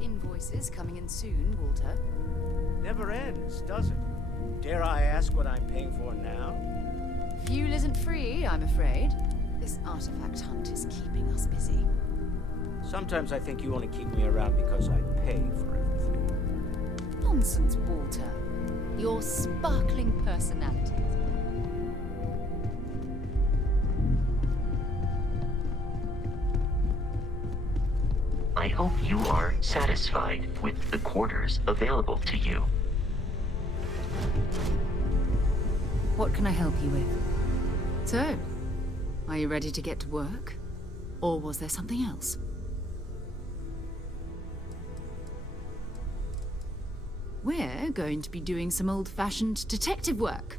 Invoices coming in soon, Walter. Never ends, does it? Dare I ask what I'm paying for now? Fuel isn't free, I'm afraid. This artifact hunt is keeping us busy. Sometimes I think you only keep me around because I pay for everything. Nonsense, Walter. Your sparkling personality. I hope you are satisfied with the quarters available to you. What can I help you with? So, are you ready to get to work? Or was there something else? We're going to be doing some old-fashioned detective work.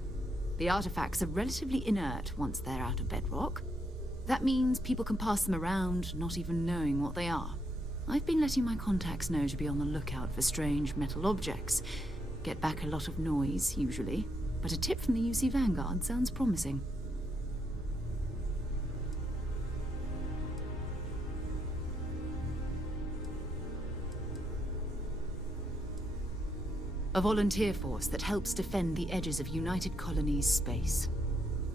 The artifacts are relatively inert once they're out of bedrock. That means people can pass them around, not even knowing what they are. I've been letting my contacts know to be on the lookout for strange metal objects. Get back a lot of noise, usually, but a tip from the UC Vanguard sounds promising. a volunteer force that helps defend the edges of United Colonies space.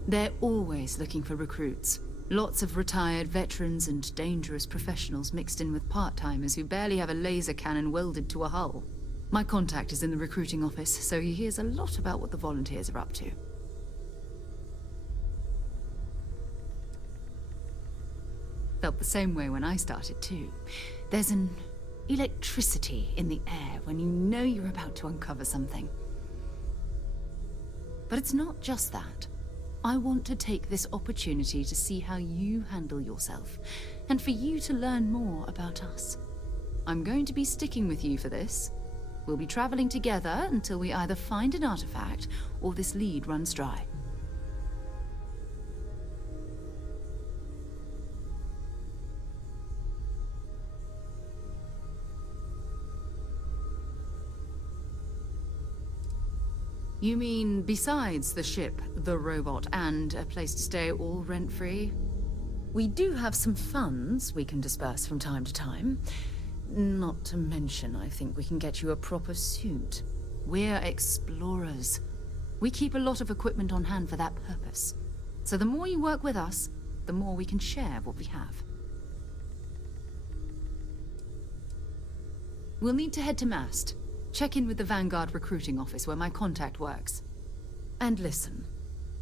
They're always looking for recruits. Lots of retired veterans and dangerous professionals mixed in with part-timers who barely have a laser cannon welded to a hull. My contact is in the recruiting office, so he hears a lot about what the volunteers are up to. Felt the same way when I started too. There's an electricity in the air when you know you're about to uncover something. But it's not just that. I want to take this opportunity to see how you handle yourself, and for you to learn more about us. I'm going to be sticking with you for this. We'll be traveling together until we either find an artifact or this lead runs dry. You mean besides the ship, the robot, and a place to stay all rent-free? We do have some funds we can disperse from time to time. Not to mention, I think we can get you a proper suit. We're explorers. We keep a lot of equipment on hand for that purpose. So the more you work with us, the more we can share what we have. We'll need to head to Mast. Check in with the Vanguard recruiting office where my contact works. And listen,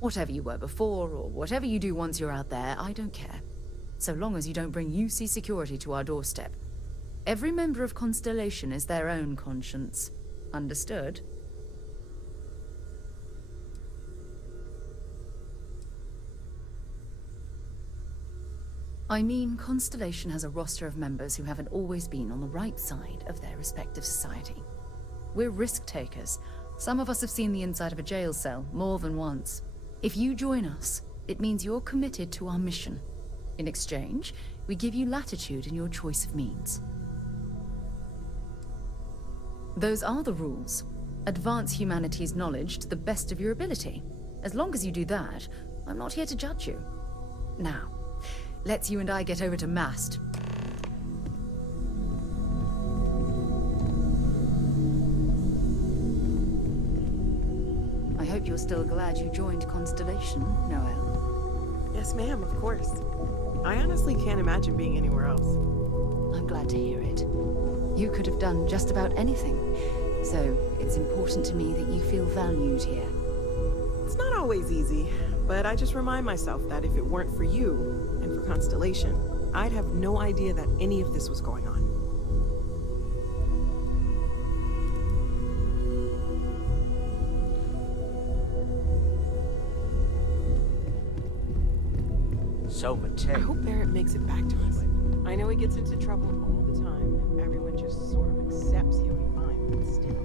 whatever you were before, or whatever you do once you're out there, I don't care. So long as you don't bring UC security to our doorstep. Every member of Constellation is their own conscience. Understood? I mean, Constellation has a roster of members who haven't always been on the right side of their respective society. We're risk-takers. Some of us have seen the inside of a jail cell more than once. If you join us, it means you're committed to our mission. In exchange, we give you latitude in your choice of means. Those are the rules. Advance humanity's knowledge to the best of your ability. As long as you do that, I'm not here to judge you. Now, let's you and I get over to Mast. I hope you're still glad you joined Constellation, Noelle. Yes, ma'am, of course. I honestly can't imagine being anywhere else. I'm glad to hear it. You could have done just about anything, so it's important to me that you feel valued here. It's not always easy, but I just remind myself that if it weren't for you, and for Constellation, I'd have no idea that any of this was going on. So, I Mateo. hope Barrett makes it back to us. I know he gets into trouble all the time, and everyone just sort of accepts he'll be fine, but still.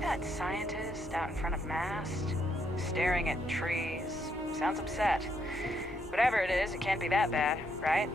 That scientist out in front of Mast, staring at trees, sounds upset. Whatever it is, it can't be that bad, right?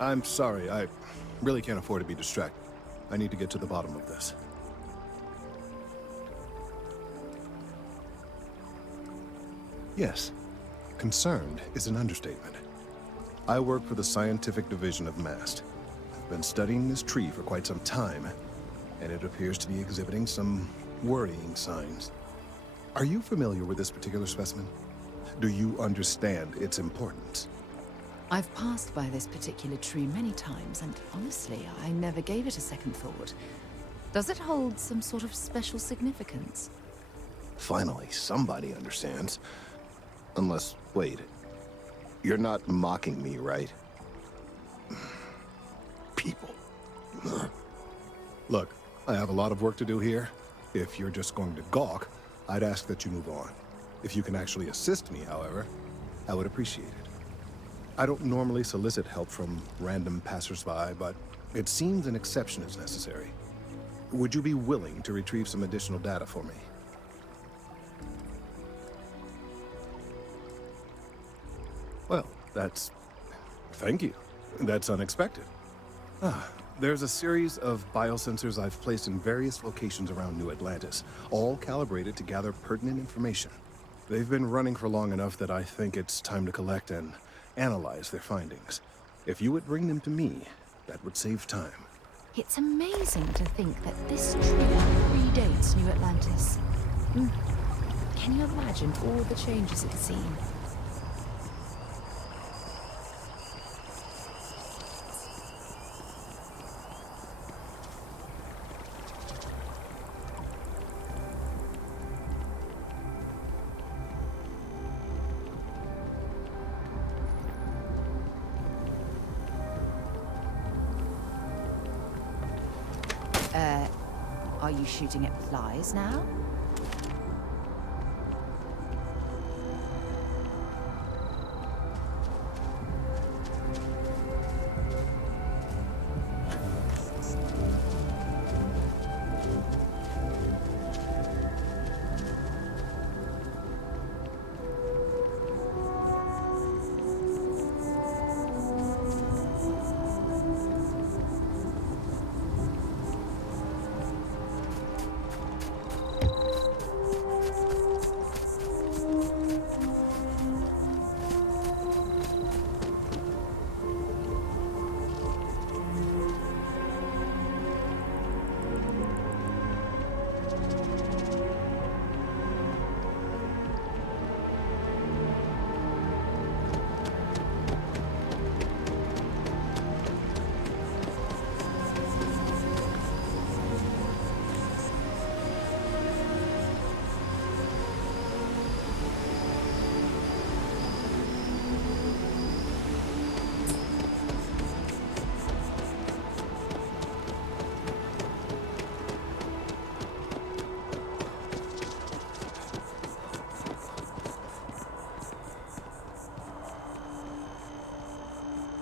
I'm sorry, I really can't afford to be distracted. I need to get to the bottom of this. Yes, concerned is an understatement. I work for the scientific division of MAST. I've been studying this tree for quite some time, and it appears to be exhibiting some worrying signs. Are you familiar with this particular specimen? Do you understand its importance? I've passed by this particular tree many times, and honestly, I never gave it a second thought. Does it hold some sort of special significance? Finally, somebody understands. Unless, wait. You're not mocking me, right? People. Look, I have a lot of work to do here. If you're just going to gawk, I'd ask that you move on. If you can actually assist me, however, I would appreciate it. I don't normally solicit help from random passersby, but it seems an exception is necessary. Would you be willing to retrieve some additional data for me? Well, thank you. That's unexpected. There's a series of biosensors I've placed in various locations around New Atlantis, all calibrated to gather pertinent information. They've been running for long enough that I think it's time to collect and analyze their findings. If you would bring them to me, that would save time. It's amazing to think that this tree predates New Atlantis. Can you imagine all the changes it's seen? Are you shooting at flies now?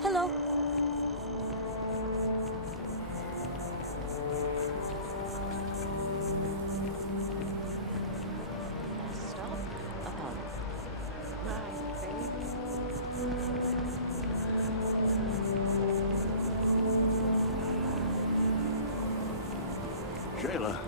Hello. Stop. Shayla.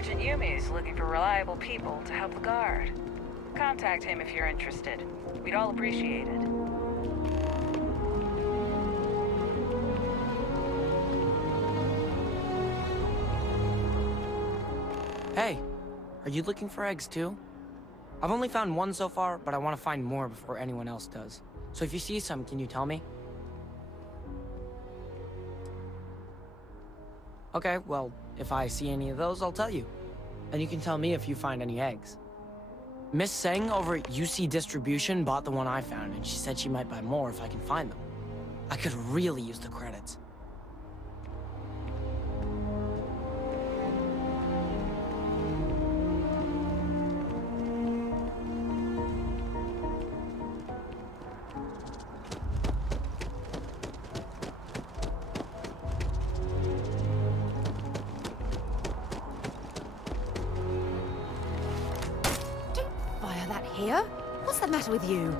Sergeant Yumi's looking for reliable people to help the guard. Contact him if you're interested. We'd all appreciate it. Hey, are you looking for eggs too? I've only found one so far, but I want to find more before anyone else does. So if you see some, can you tell me? Okay, well, if I see any of those, I'll tell you. And you can tell me if you find any eggs. Miss Seng over at UC Distribution bought the one I found, and she said she might buy more if I can find them. I could really use the credits. Fire that here? What's the matter with you?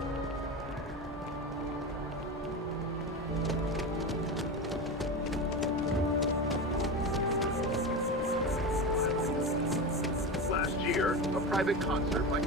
Last year, a private concert by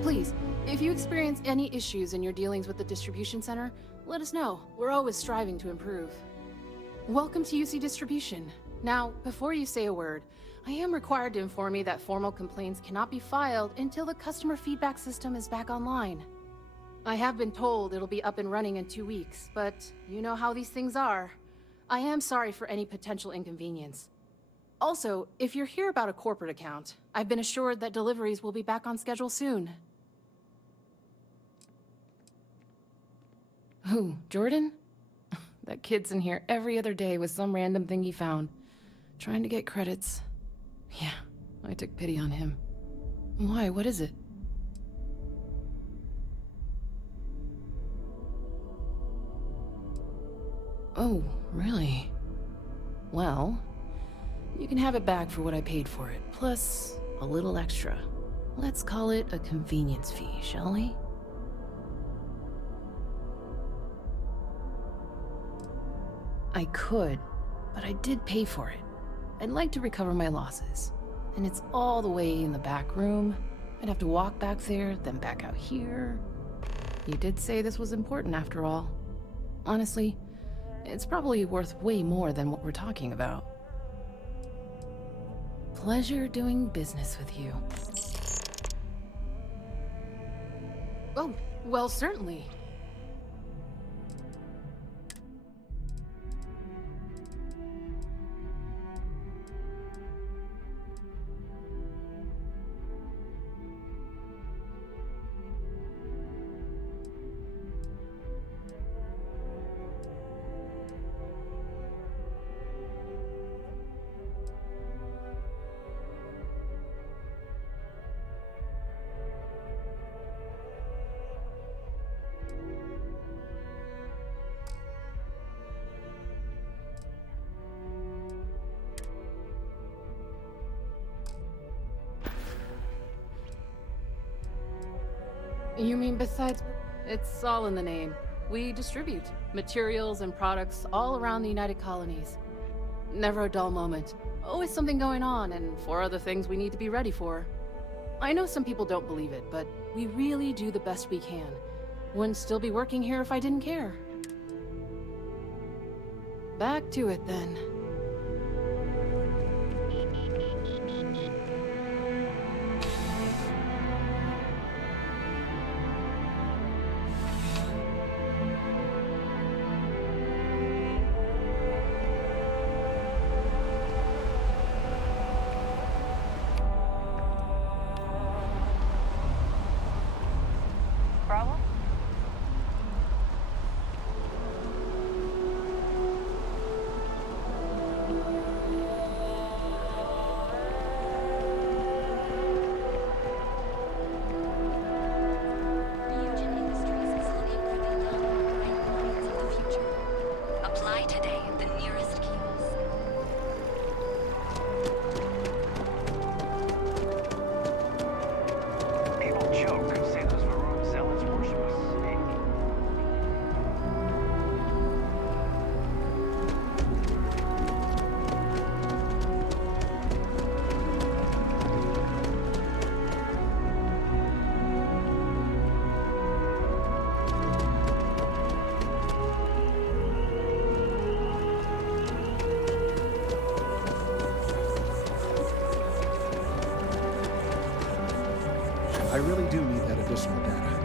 Please, if you experience any issues in your dealings with the distribution center, let us know. We're always striving to improve. Welcome to UC Distribution. Now, before you say a word, I am required to inform you that formal complaints cannot be filed until the customer feedback system is back online. I have been told it'll be up and running in 2 weeks, but you know how these things are. I am sorry for any potential inconvenience. Also, if you're here about a corporate account, I've been assured that deliveries will be back on schedule soon. Who, Jordan? That kid's in here every other day with some random thing he found, trying to get credits. Yeah, I took pity on him. Why, what is it? Oh, really? Well, you can have it back for what I paid for it, plus a little extra. Let's call it a convenience fee, shall we? I could, but I did pay for it. I'd like to recover my losses. And it's all the way in the back room. I'd have to walk back there, then back out here. You did say this was important after all. Honestly, it's probably worth way more than what we're talking about. Pleasure doing business with you. Oh, well, certainly. You mean besides... It's all in the name. We distribute materials and products all around the United Colonies. Never a dull moment. Always something going on, and 4 other things we need to be ready for. I know some people don't believe it, but we really do the best we can. Wouldn't still be working here if I didn't care. Back to it, then. I really do need that additional data.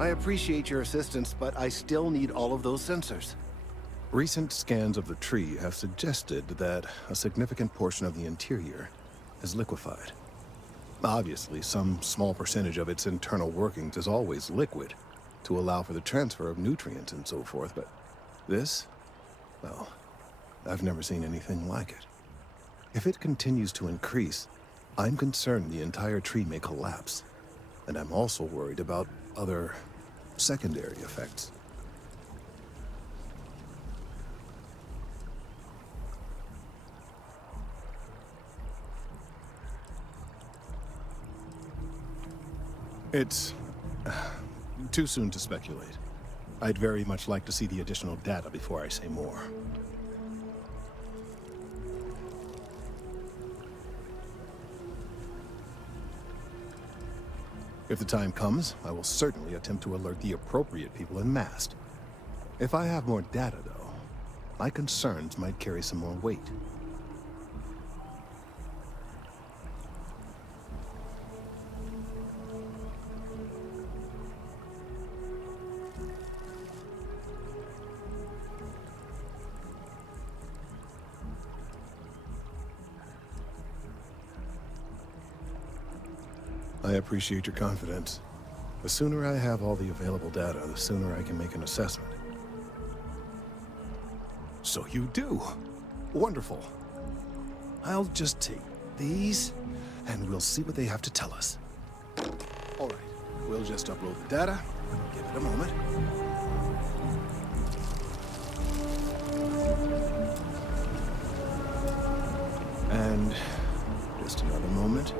I appreciate your assistance, but I still need all of those sensors. Recent scans of the tree have suggested that a significant portion of the interior is liquefied. Obviously, some small percentage of its internal workings is always liquid to allow for the transfer of nutrients and so forth, but this, well, I've never seen anything like it. If it continues to increase, I'm concerned the entire tree may collapse. And I'm also worried about other secondary effects. It's too soon to speculate. I'd very much like to see the additional data before I say more. If the time comes, I will certainly attempt to alert the appropriate people en masse. If I have more data, though, my concerns might carry some more weight. I appreciate your confidence. The sooner I have all the available data, the sooner I can make an assessment. So you do? Wonderful. I'll just take these, and we'll see what they have to tell us. All right, we'll just upload the data. Give it a moment. And just another moment.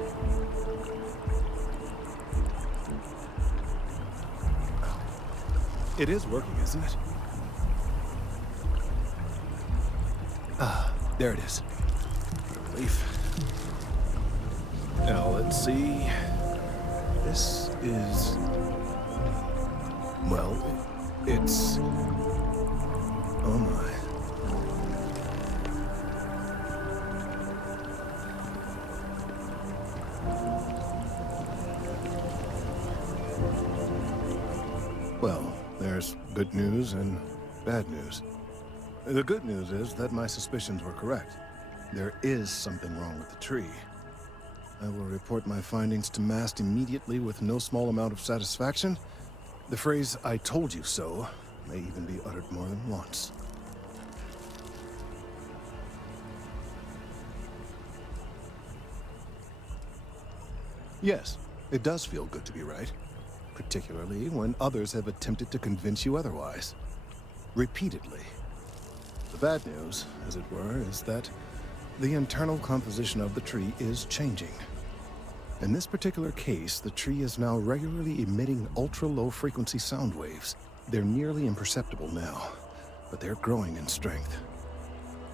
It is working, isn't it? Ah, there it is. What a relief. Now, let's see. This is... well, it's... oh my. Well, there's good news and bad news. The good news is that my suspicions were correct. There is something wrong with the tree. I will report my findings to Mast immediately with no small amount of satisfaction. The phrase, "I told you so," may even be uttered more than once. Yes, it does feel good to be right. Particularly when others have attempted to convince you otherwise. Repeatedly. The bad news, as it were, is that the internal composition of the tree is changing. In this particular case, the tree is now regularly emitting ultra-low frequency sound waves. They're nearly imperceptible now, but they're growing in strength.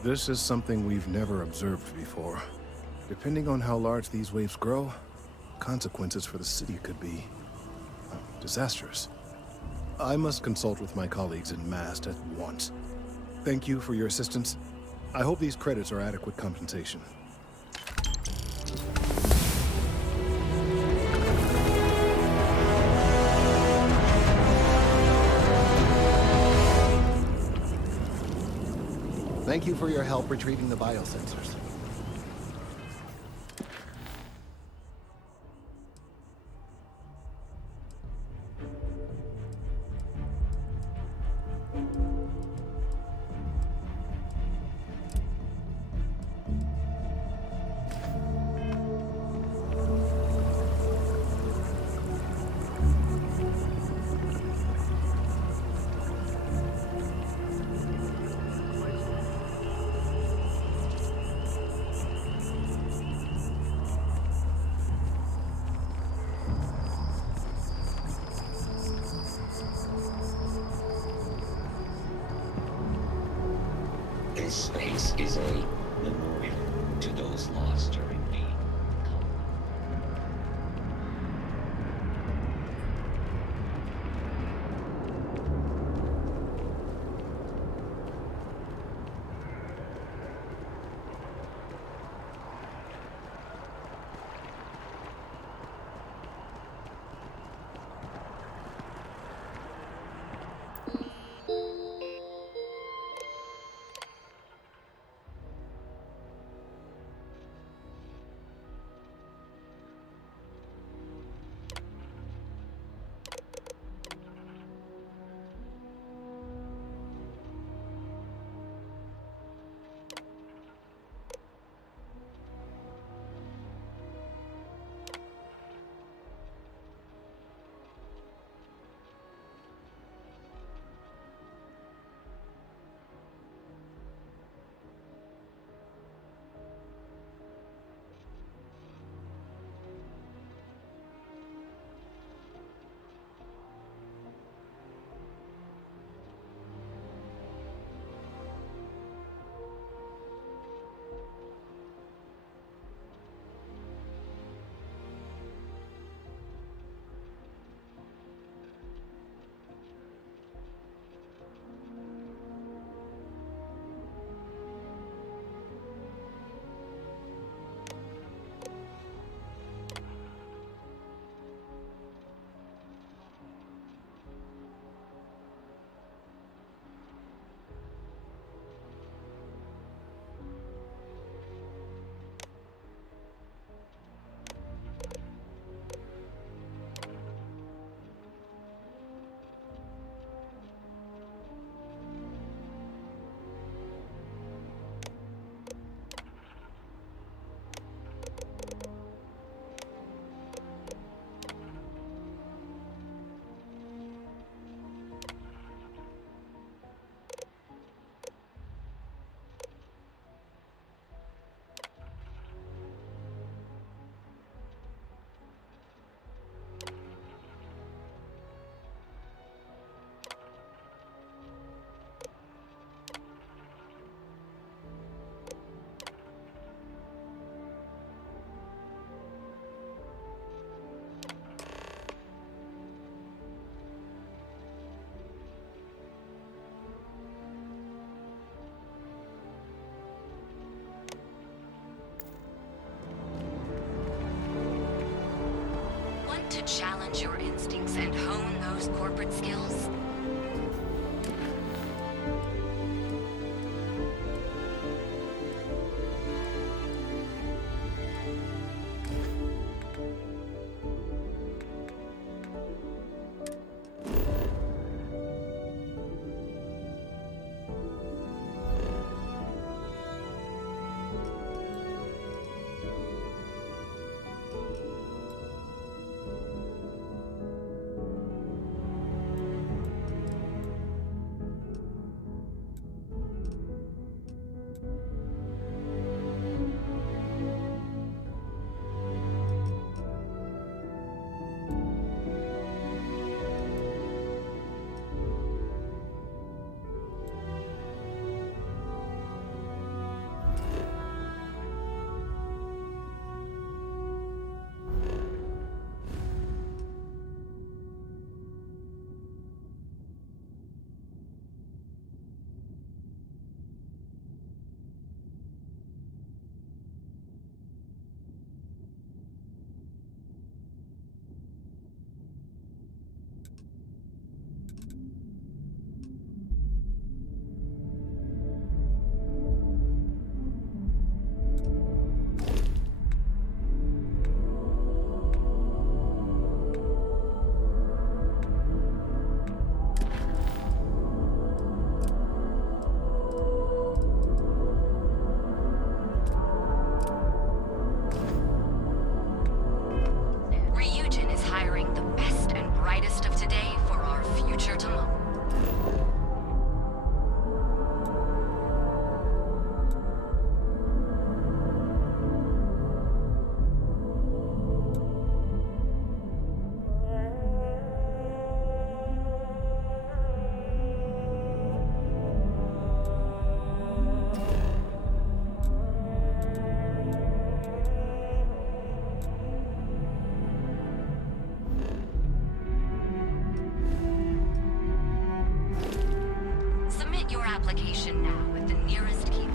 This is something we've never observed before. Depending on how large these waves grow, consequences for the city could be disastrous. I must consult with my colleagues in Mast at once. Thank you for your assistance. I hope these credits are adequate compensation. Thank you for your help retrieving the biosensors. This space is a memorial to those lost during the time to challenge your instincts and hone those corporate skills? Application now at the nearest kiosk.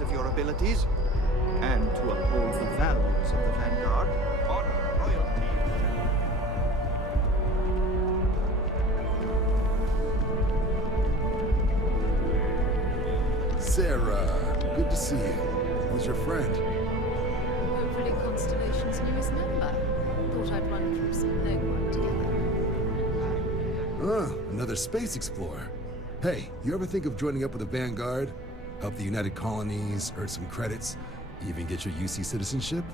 Of your abilities, and to uphold the values of the Vanguard, honor, loyalty. Sarah, good to see you. Who's your friend? Hopefully Constellation's newest member. Thought I'd run through some legwork together. Another space explorer. Hey, you ever think of joining up with the Vanguard? Help the United Colonies, earn some credits, even get your UC citizenship?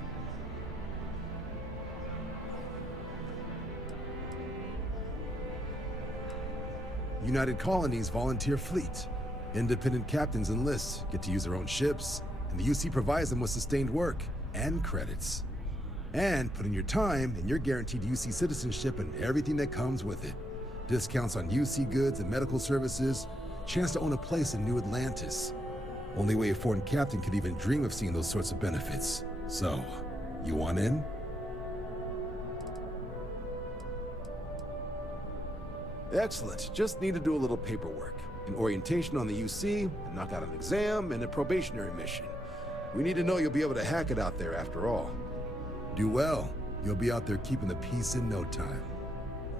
United Colonies volunteer fleet. Independent captains enlist, get to use their own ships, and the UC provides them with sustained work and credits. And put in your time, and you're guaranteed UC citizenship and everything that comes with it. Discounts on UC goods and medical services, chance to own a place in New Atlantis. Only way a foreign captain could even dream of seeing those sorts of benefits. So, you want in? Excellent. Just need to do a little paperwork. An orientation on the UC, knock out an exam, and a probationary mission. We need to know you'll be able to hack it out there after all. Do well. You'll be out there keeping the peace in no time.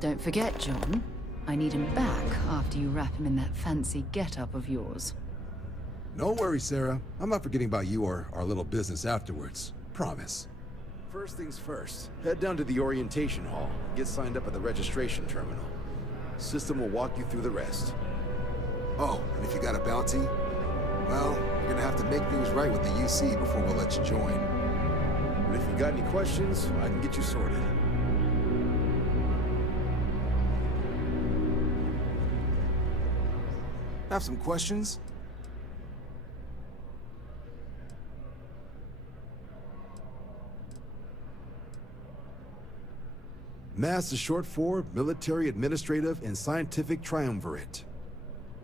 Don't forget, John. I need him back after you wrap him in that fancy get-up of yours. No worries, Sarah. I'm not forgetting about you or our little business afterwards. Promise. First things first, head down to the orientation hall. Get signed up at the registration terminal. System will walk you through the rest. Oh, and if you got a bounty, well, you're gonna have to make things right with the UC before we'll let you join. But if you got any questions, I can get you sorted. Have some questions? MAST is short for Military, Administrative, and Scientific Triumvirate.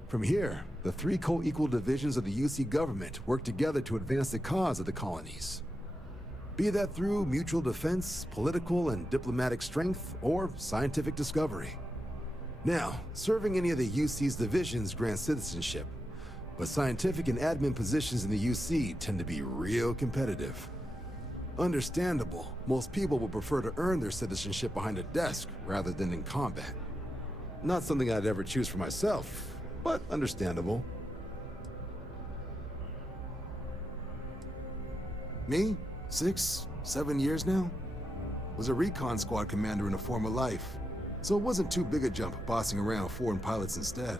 From here, the three co-equal divisions of the UC government work together to advance the cause of the colonies. Be that through mutual defense, political and diplomatic strength, or scientific discovery. Now, serving any of the UC's divisions grants citizenship, but scientific and admin positions in the UC tend to be real competitive. Understandable, most people would prefer to earn their citizenship behind a desk rather than in combat. Not something I'd ever choose for myself, but understandable. Me? 6, 7 years now? Was a recon squad commander in a former life, so it wasn't too big a jump bossing around foreign pilots instead.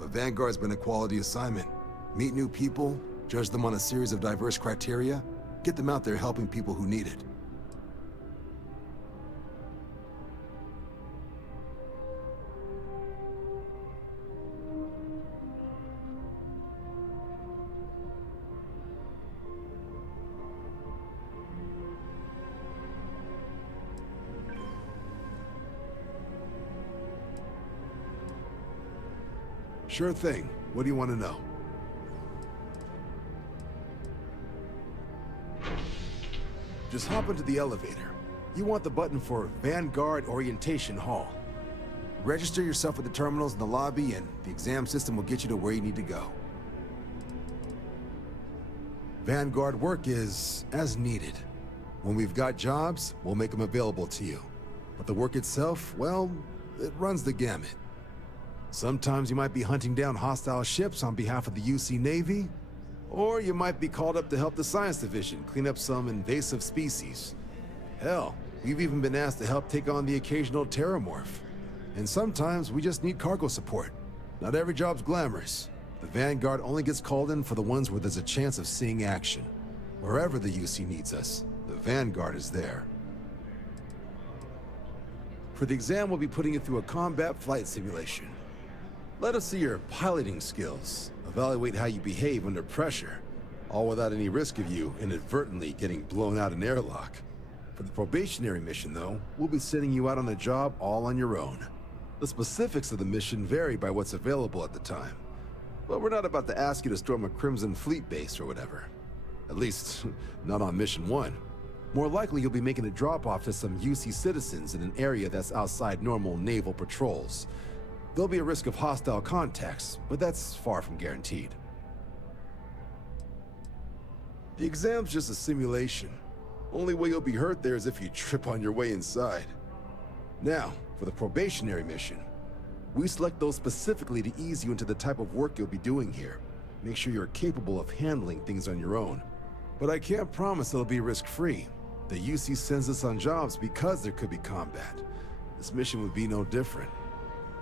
But Vanguard's been a quality assignment. Meet new people, judge them on a series of diverse criteria, get them out there helping people who need it. Sure thing. What do you want to know? Just hop into the elevator. You want the button for Vanguard Orientation Hall. Register yourself at the terminals in the lobby, and the exam system will get you to where you need to go. Vanguard work is as needed. When we've got jobs, we'll make them available to you. But the work itself, well, it runs the gamut. Sometimes you might be hunting down hostile ships on behalf of the UC Navy, or you might be called up to help the Science Division clean up some invasive species. Hell, we've even been asked to help take on the occasional terramorph. And sometimes we just need cargo support. Not every job's glamorous. The Vanguard only gets called in for the ones where there's a chance of seeing action. Wherever the UC needs us, the Vanguard is there. For the exam, we'll be putting you through a combat flight simulation. Let us see your piloting skills, evaluate how you behave under pressure, all without any risk of you inadvertently getting blown out an airlock. For the probationary mission, though, we'll be sending you out on the job all on your own. The specifics of the mission vary by what's available at the time, but we're not about to ask you to storm a Crimson Fleet base or whatever. At least, not on Mission 1. More likely, you'll be making a drop-off to some UC citizens in an area that's outside normal naval patrols. There'll be a risk of hostile contacts, but that's far from guaranteed. The exam's just a simulation. Only way you'll be hurt there is if you trip on your way inside. Now, for the probationary mission, we select those specifically to ease you into the type of work you'll be doing here. Make sure you're capable of handling things on your own. But I can't promise it'll be risk-free. The UC sends us on jobs because there could be combat. This mission would be no different.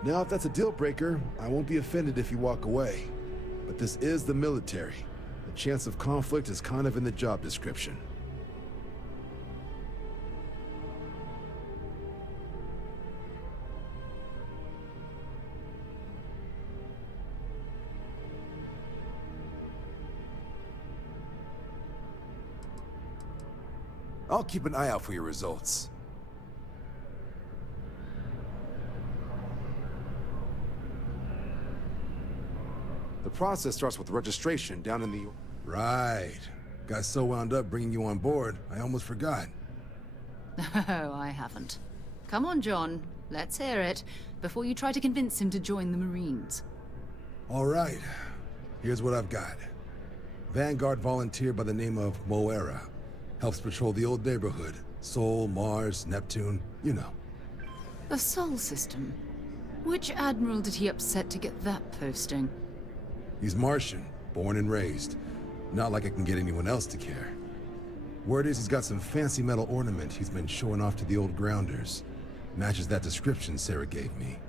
Now, if that's a deal breaker, I won't be offended if you walk away. But this is the military. The chance of conflict is kind of in the job description. I'll keep an eye out for your results. The process starts with registration down in the... Right. Got so wound up bringing you on board, I almost forgot. Oh, I haven't. Come on, John. Let's hear it, before you try to convince him to join the Marines. All right. Here's what I've got. Vanguard volunteer by the name of Moera. Helps patrol the old neighborhood. Sol, Mars, Neptune, you know. The Sol system? Which admiral did he upset to get that posting? He's Martian, born and raised. Not like I can get anyone else to care. Word is he's got some fancy metal ornament he's been showing off to the old grounders. Matches that description Sarah gave me.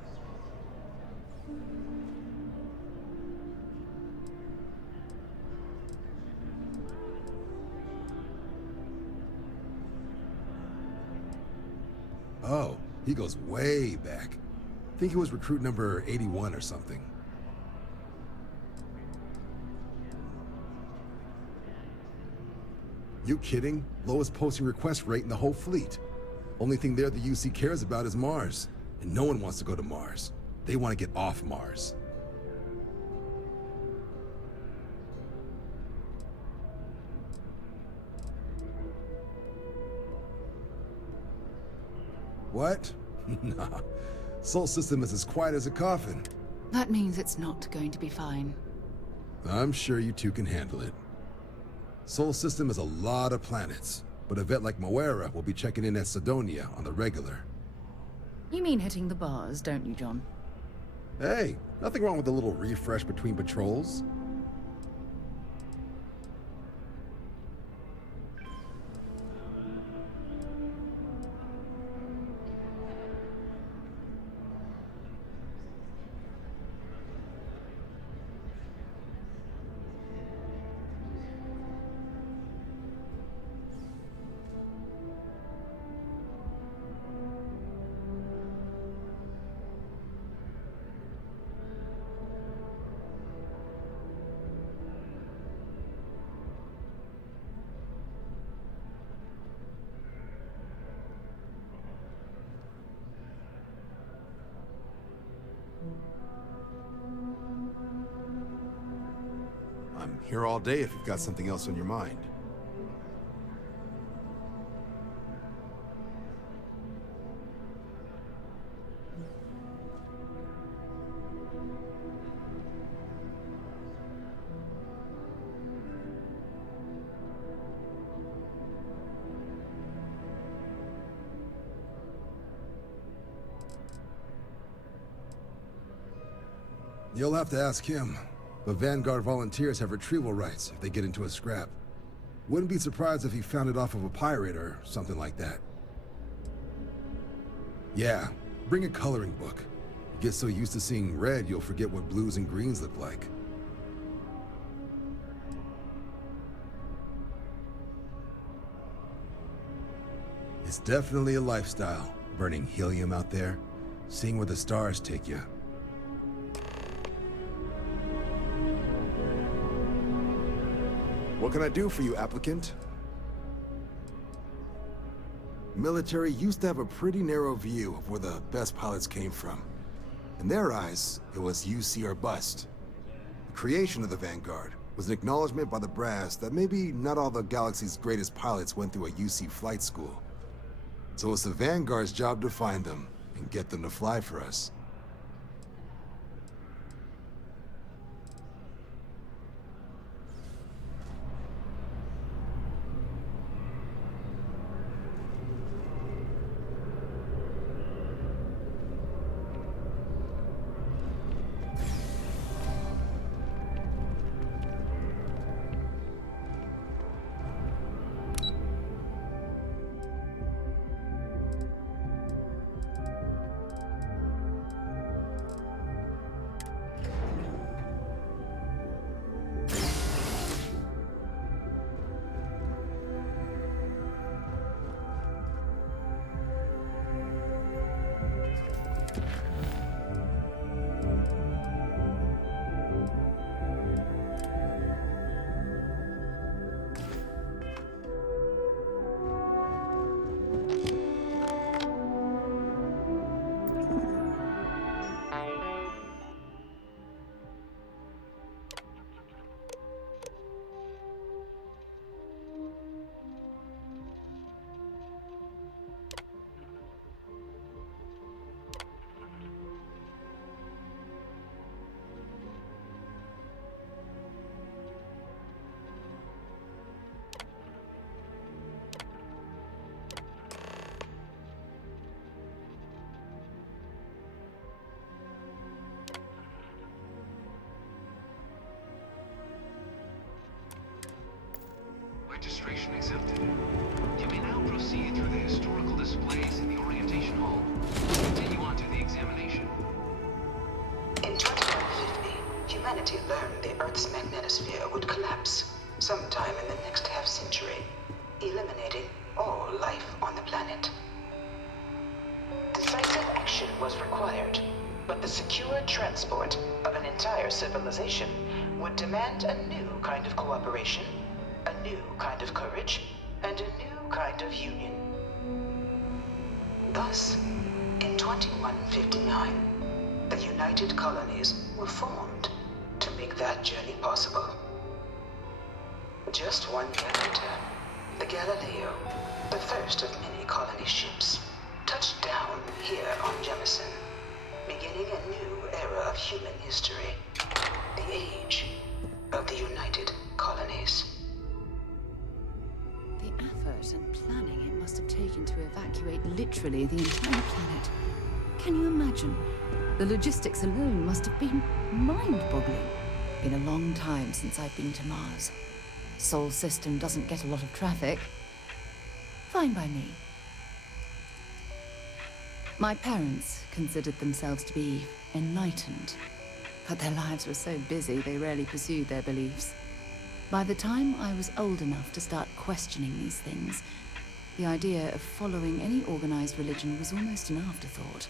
Oh, he goes way back. I think he was recruit number 81 or something. You kidding? Lowest posting request rate in the whole fleet. Only thing there the UC cares about is Mars. And no one wants to go to Mars. They want to get off Mars. What? Nah. Sol System is as quiet as a coffin. That means it's not going to be fine. I'm sure you two can handle it. Sol System has a lot of planets, but a vet like Moera will be checking in at Sidonia on the regular. You mean hitting the bars, don't you, John? Hey, nothing wrong with a little refresh between patrols. I'm here all day if you've got something else on your mind. You'll have to ask him. But Vanguard volunteers have retrieval rights if they get into a scrap. Wouldn't be surprised if he found it off of a pirate or something like that. Yeah, bring a coloring book. You get so used to seeing red, you'll forget what blues and greens look like. It's definitely a lifestyle, burning helium out there, seeing where the stars take you. What can I do for you, applicant? Military used to have a pretty narrow view of where the best pilots came from. In their eyes, it was UC or bust. The creation of the Vanguard was an acknowledgement by the brass that maybe not all the galaxy's greatest pilots went through a UC flight school. So it's the Vanguard's job to find them and get them to fly for us. Registration accepted. You may now proceed through the historical displays in the orientation hall. Continue on to the examination. In 2150, humanity learned the Earth's magnetosphere would collapse sometime in the next half-century, eliminating all life on the planet. Decisive action was required, but the secure transport of an entire civilization would demand a new kind of cooperation, a new kind of courage, and a new kind of union. Thus, in 2159, the United Colonies were formed to make that journey possible. Just 1 year later, the Galileo, the first of many colony ships, touched down here on Jemison, beginning a new era of human history, the age of the United Colonies. The effort and planning it must have taken to evacuate literally the entire planet. Can you imagine? The logistics alone must have been mind-boggling. Been a long time since I've been to Mars. Sol system doesn't get a lot of traffic. Fine by me. My parents considered themselves to be enlightened, but their lives were so busy they rarely pursued their beliefs. By the time I was old enough to start questioning these things, the idea of following any organized religion was almost an afterthought.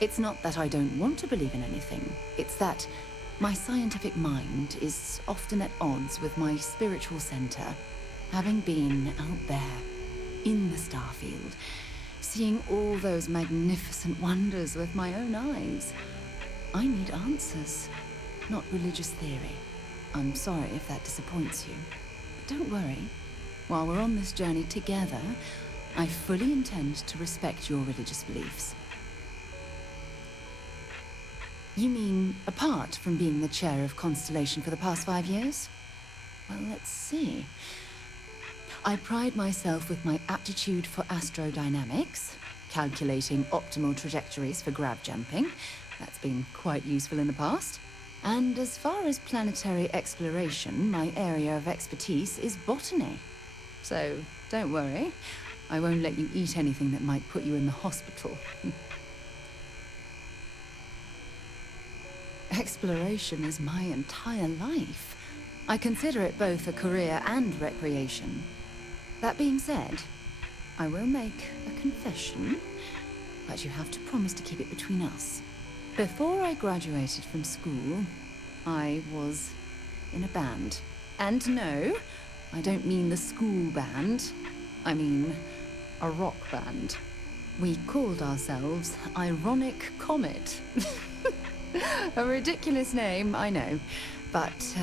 It's not that I don't want to believe in anything, it's that my scientific mind is often at odds with my spiritual center, having been out there, in the Starfield, seeing all those magnificent wonders with my own eyes. I need answers, not religious theory. I'm sorry if that disappoints you, but don't worry. While we're on this journey together, I fully intend to respect your religious beliefs. You mean, apart from being the chair of Constellation for the past 5 years? Well, let's see. I pride myself with my aptitude for astrodynamics, calculating optimal trajectories for grav jumping. That's been quite useful in the past. And as far as planetary exploration, my area of expertise is botany. So, don't worry. I won't let you eat anything that might put you in the hospital. Exploration is my entire life. I consider it both a career and recreation. That being said, I will make a confession, but you have to promise to keep it between us. Before I graduated from school, I was in a band. And no, I don't mean the school band. I mean a rock band. We called ourselves Ironic Comet. A ridiculous name, I know. But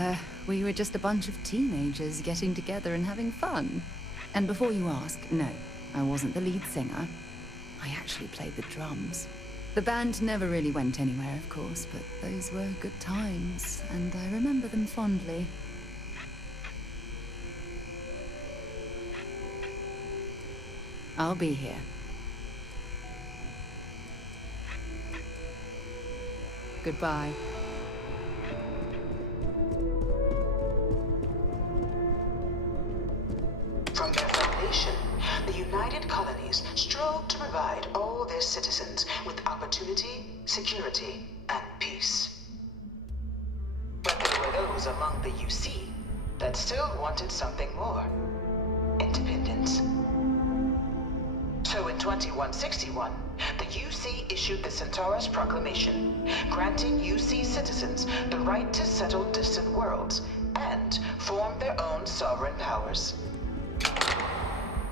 we were just a bunch of teenagers getting together and having fun. And before you ask, no, I wasn't the lead singer. I actually played the drums. The band never really went anywhere, of course, but those were good times, and I remember them fondly. I'll be here. Goodbye. From their foundation, the United Colonies strove to provide all their citizens with opportunity, security, and peace. But there were those among the UC that still wanted something more. Independence. So in 2161, the UC issued the Centaurus Proclamation, granting UC citizens the right to settle distant worlds and form their own sovereign powers.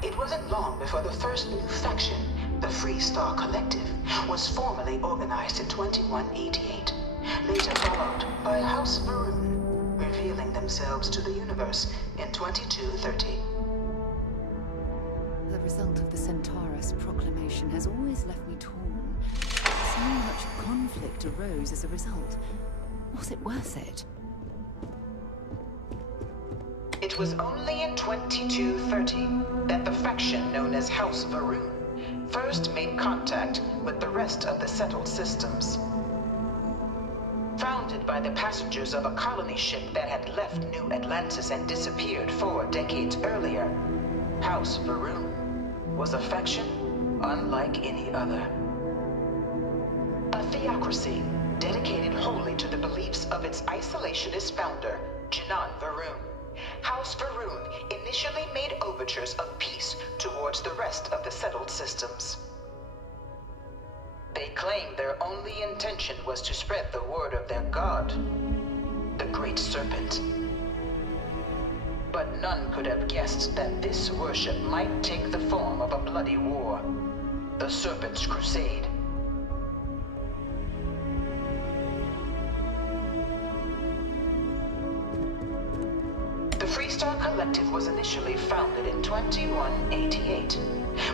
It wasn't long before the first new faction, the Free Star Collective, was formally organized in 2188, later followed by House Varun, revealing themselves to the universe in 2230. The result of the Centaurus Proclamation has always left me torn. So much conflict arose as a result. Was it worth it? It was only in 2230 that the faction known as House Varun first made contact with the rest of the settled systems. Founded by the passengers of a colony ship that had left New Atlantis and disappeared 4 decades earlier, House Varun was a faction unlike any other. A theocracy dedicated wholly to the beliefs of its isolationist founder, Janan Varun. House Varun initially made overtures of peace towards the rest of the settled systems. They claimed their only intention was to spread the word of their god, the Great Serpent. But none could have guessed that this worship might take the form of a bloody war. the Serpent's Crusade. The Freestar Collective was initially founded in 2188,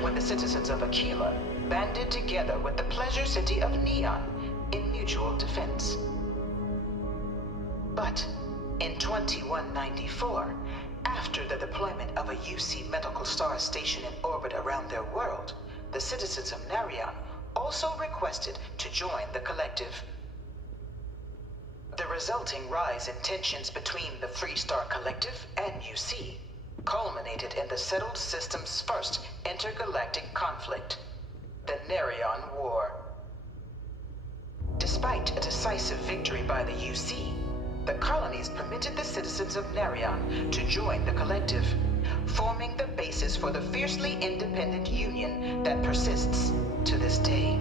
when the citizens of Aquila banded together with the pleasure city of Neon in mutual defense. But in 2194, after the deployment of a UC medical star station in orbit around their world, the citizens of Narion also requested to join the collective. The resulting rise in tensions between the Freestar Collective and UC culminated in the settled system's first intergalactic conflict, the Narion War. Despite a decisive victory by the UC, the colonies permitted the citizens of Narion to join the collective, forming the basis for the fiercely independent union that persists to this day.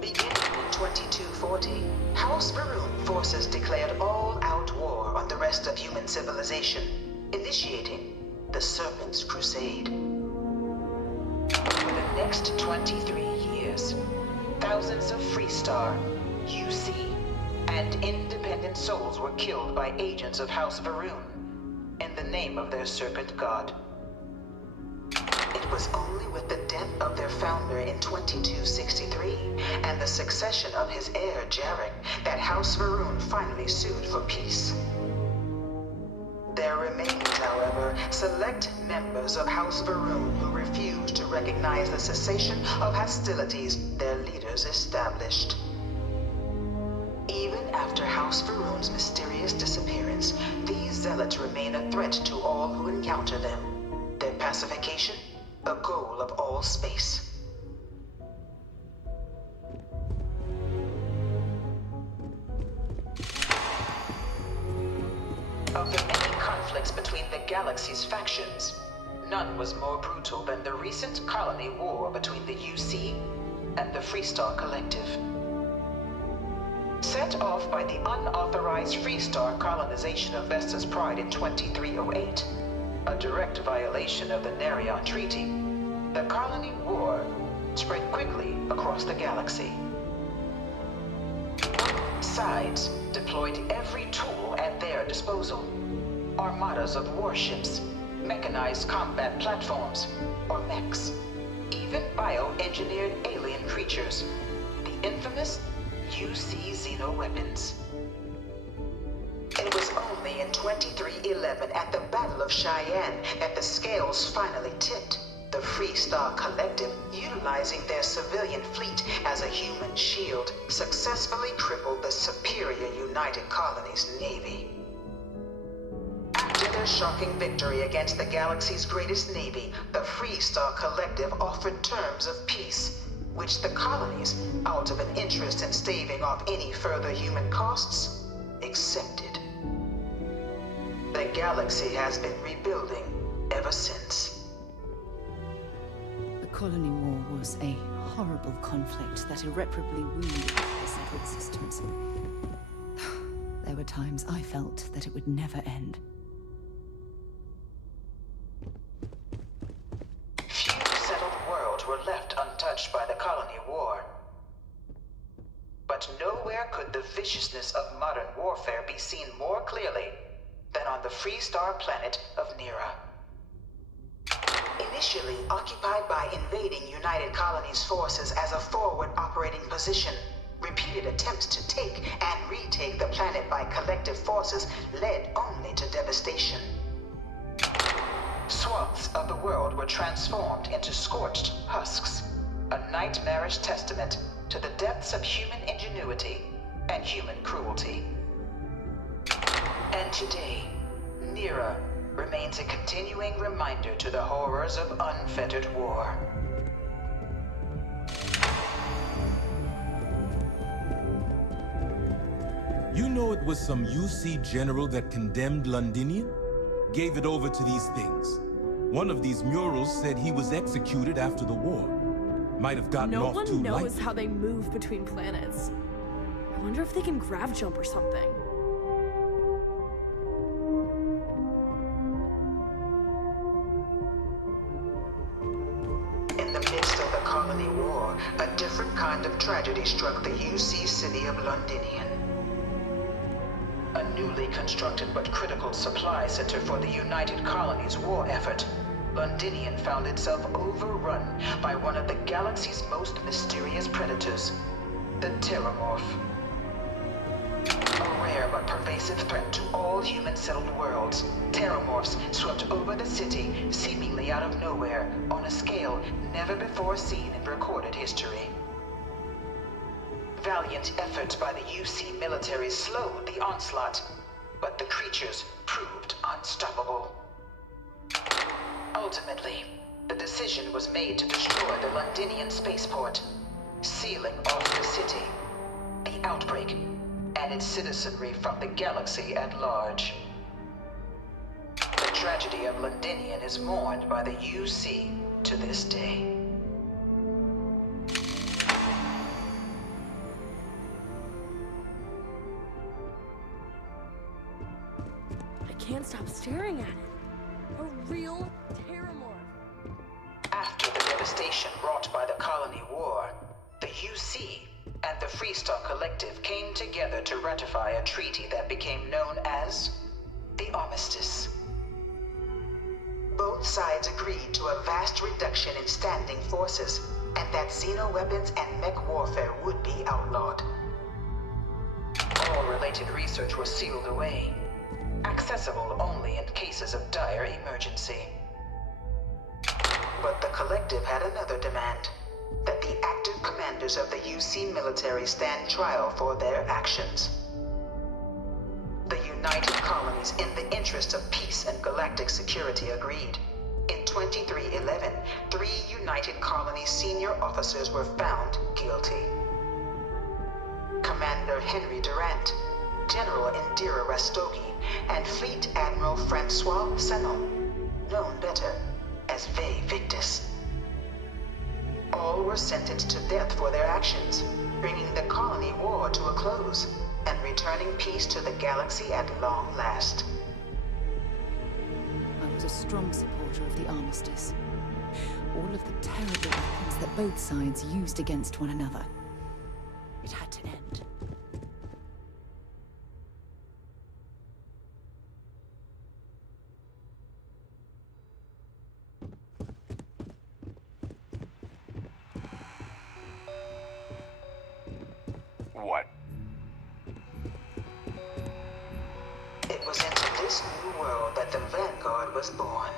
Beginning in 2240, House Varun forces declared all-out war on the rest of human civilization, initiating the Serpent's Crusade. For the next 23 years, thousands of Freestar, UC, and independent souls were killed by agents of House Varun in the name of their serpent god. It was only with the death of their founder in 2263 and the succession of his heir, Jarek, that House Varun finally sued for peace. There remains, however, select members of House Varun who refuse to recognize the cessation of hostilities their leaders established. Even after House Varun's mysterious disappearance, these zealots remain a threat to all who encounter them. Their pacification, a goal of all space. Of the many conflicts between the galaxy's factions, none was more brutal than the recent colony war between the UC and the Freestar Collective. Set off by the unauthorized Freestar colonization of Vesta's Pride in 2308, a direct violation of the Narion Treaty, the colony war spread quickly across the galaxy. Both sides deployed every tool at their disposal. Armadas of warships, mechanized combat platforms, or mechs, even bioengineered alien creatures, the infamous UC xeno-weapons. It was only in 2311 at the Battle of Cheyenne that the scales finally tipped. The Freestar Collective, utilizing their civilian fleet as a human shield, successfully crippled the superior United Colonies Navy. After their shocking victory against the galaxy's greatest navy, the Freestar Collective offered terms of peace, which the colonies, out of an interest in staving off any further human costs, accepted. The galaxy has been rebuilding ever since. The colony war was a horrible conflict that irreparably wounded the settled systems. There were times I felt that it would never end. Few settled worlds were left untouched by the colony war. But nowhere could the viciousness of modern warfare be seen more clearly than on the Freestar planet of Nira. Initially occupied by invading United Colonies forces as a forward operating position, repeated attempts to take and retake the planet by collective forces led only to devastation. Swaths of the world were transformed into scorched husks, a nightmarish testament to the depths of human ingenuity and human cruelty. And today, Nira, remains a continuing reminder to the horrors of unfettered war. You know it was some UC general that condemned Londinium? Gave it over to these things. One of these murals said he was executed after the war. Might have gotten off too No one light. knows how they move between planets. I wonder if they can grav jump or something. In the midst of the colony war, a different kind of tragedy struck the UC city of Londinian. A newly constructed but critical supply center for the United Colonies' war effort, Londinian found itself overrun by one of the galaxy's most mysterious predators, the Terramorph. A rare but pervasive threat to all human-settled worlds, Terramorphs swept over the city, seemingly out of nowhere, on a scale never before seen in recorded history. Valiant efforts by the UC military slowed the onslaught, but the creatures proved unstoppable. Ultimately, the decision was made to destroy the Londinian spaceport, sealing off the city, the outbreak, and its citizenry from the galaxy at large. The tragedy of Londinian is mourned by the UC to this day. I can't stop staring at it. A real Terramorph. After the devastation wrought by the colony war, the UC and the Freestar Collective came together to ratify a treaty that became known as the Armistice. Both sides agreed to a vast reduction in standing forces, and that xeno-weapons and mech warfare would be outlawed. All related research was sealed away, accessible only in cases of dire emergency. But the Collective had another demand, that the active commanders of the UC military stand trial for their actions. The United Colonies, in the interest of peace and galactic security, agreed. In 2311, 3 United Colonies senior officers were found guilty. Commander Henry Durant, General Indira Rastogi, and Fleet Admiral Francois Sanon, known better as Ve Victus. All were sentenced to death for their actions, bringing the colony war to a close and returning peace to the galaxy at long last. I was a strong supporter of the Armistice. All of the terrible weapons that both sides used against one another. It had to end. What? It was into this new world that the Vanguard was born.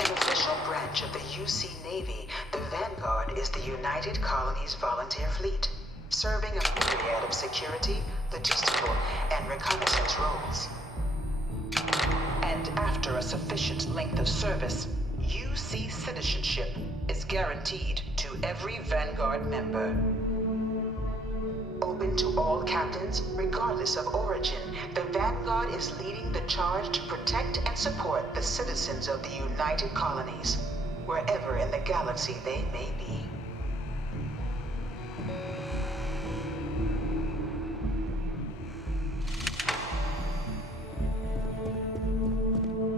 An official branch of the UC Navy, the Vanguard is the United Colonies Volunteer Fleet, serving a myriad of security, logistical, and reconnaissance roles. And after a sufficient length of service, UC citizenship is guaranteed to every Vanguard member. Open to all captains, regardless of origin, the Vanguard is leading the charge to protect and support the citizens of the United Colonies, wherever in the galaxy they may be.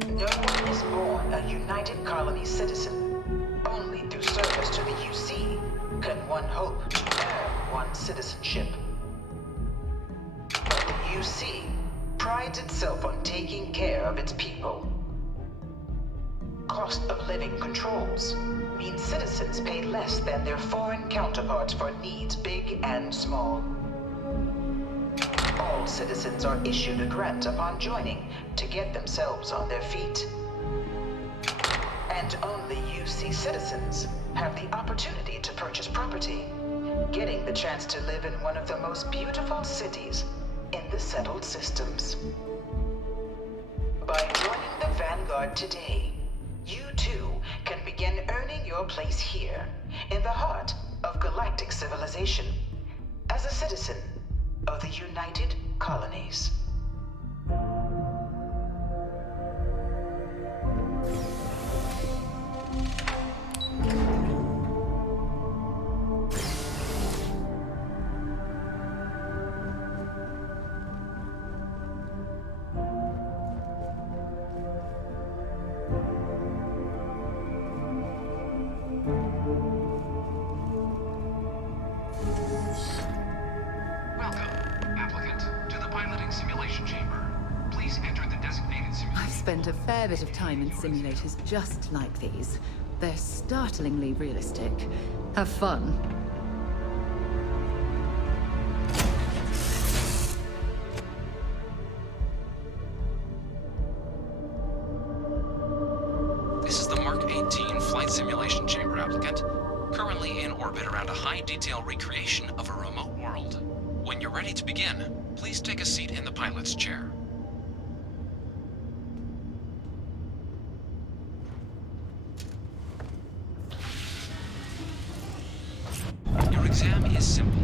No one is born a United Colonies citizen. Only through service to the UC can one hope to earn one's citizenship. But the UC prides itself on taking care of its people. Cost of living controls mean citizens pay less than their foreign counterparts for needs big and small. All citizens are issued a grant upon joining to get themselves on their feet. And only UC citizens have the opportunity to purchase property, getting the chance to live in one of the most beautiful cities in the settled systems. By Vanguard today, you too can begin earning your place here, in the heart of galactic civilization, as a citizen of the United Colonies. I've spent a fair bit of time in simulators just like these. They're startlingly realistic. Have fun. This is the Mark 18 Flight Simulation Chamber applicant, currently in orbit around a high-detail recreation of a remote world. When you're ready to begin, please take a seat in the pilot's chair. Your exam is simple.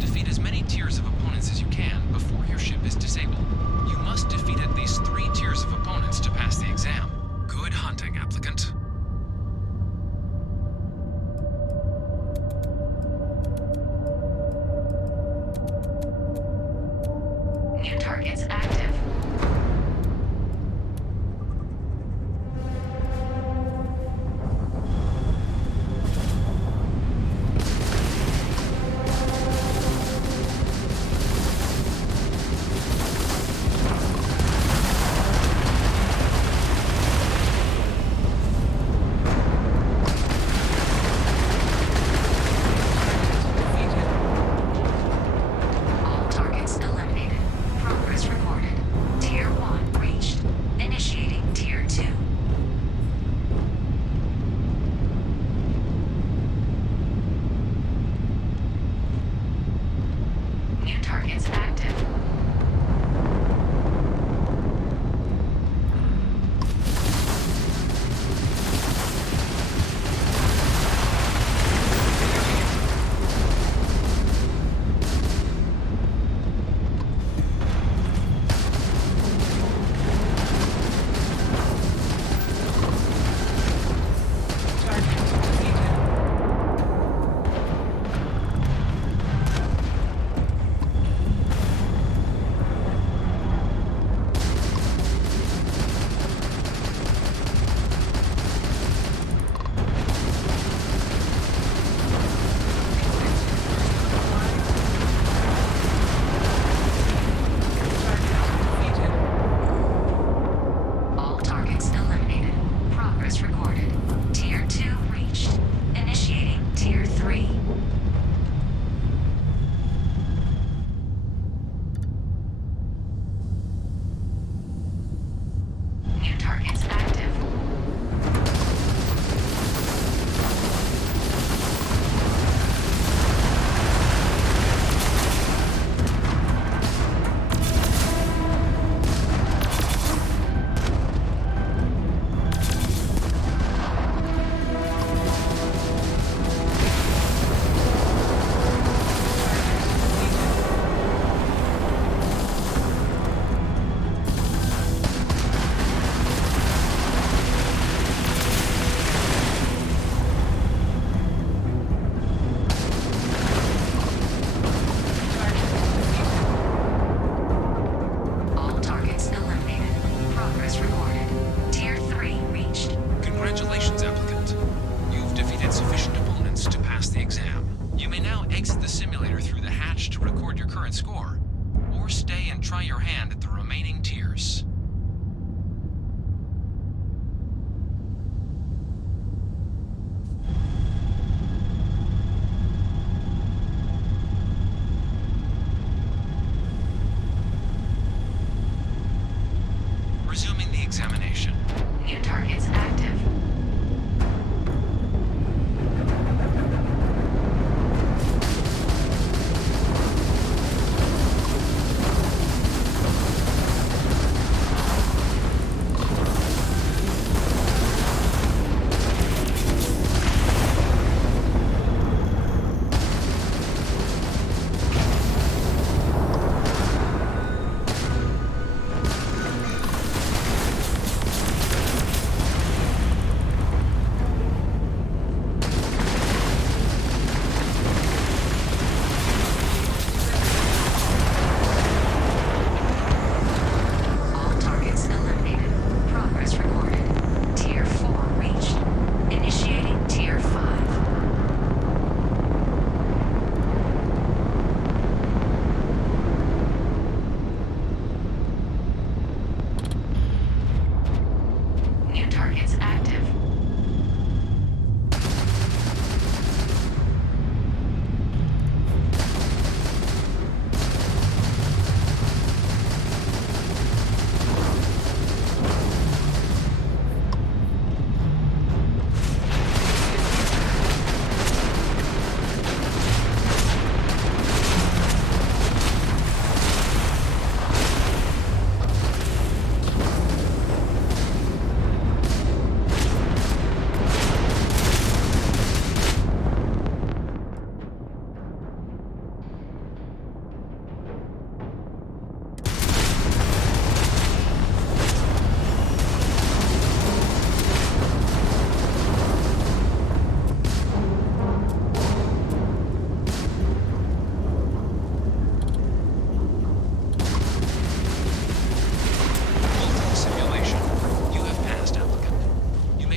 Defeat as many tiers of opponents as you can before your ship is disabled. You must defeat at least 3 tiers of opponents to pass the exam. Good hunting, applicant. New targets active.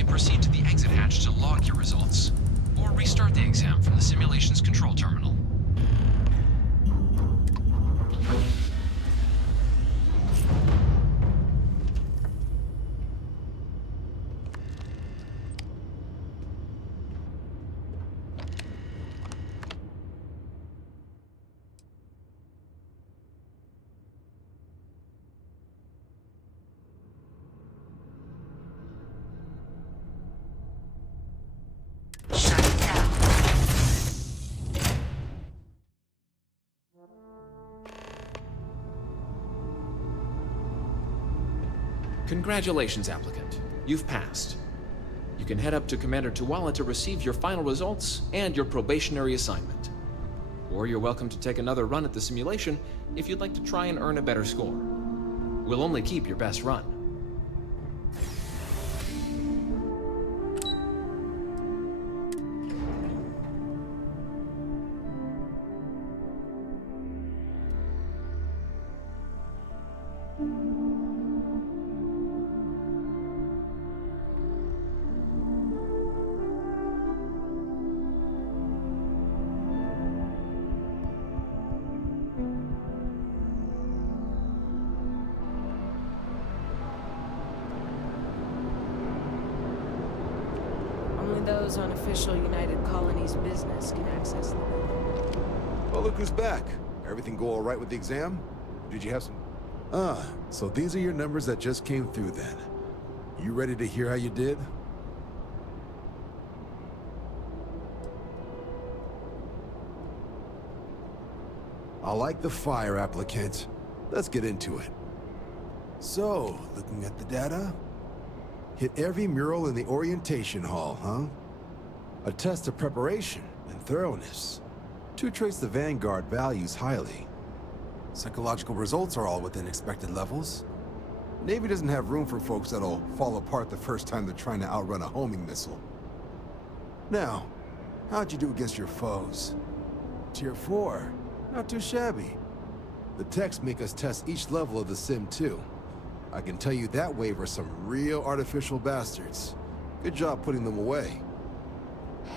proceed to the exit hatch to log your results, or restart the exam from the simulation's control terminal. Congratulations, applicant. You've passed. You can head up to Commander Tuwala to receive your final results and your probationary assignment. Or you're welcome to take another run at the simulation if you'd like to try and earn a better score. We'll only keep your best run. Only those on official United Colonies business can access them. Well, look who's back. Everything go all right with the exam? Did you have some... so these are your numbers that just came through then. You ready to hear how you did? I like the fire, applicant. Let's get into it. So, looking at the data, hit every mural in the orientation hall, huh? A test of preparation and thoroughness. To trace the Vanguard values highly. Psychological results are all within expected levels. Navy doesn't have room for folks that'll fall apart the first time they're trying to outrun a homing missile. Now, how'd you do against your foes? Tier 4, not too shabby. The techs make us test each level of the sim too. I can tell you that wave are some real artificial bastards. Good job putting them away.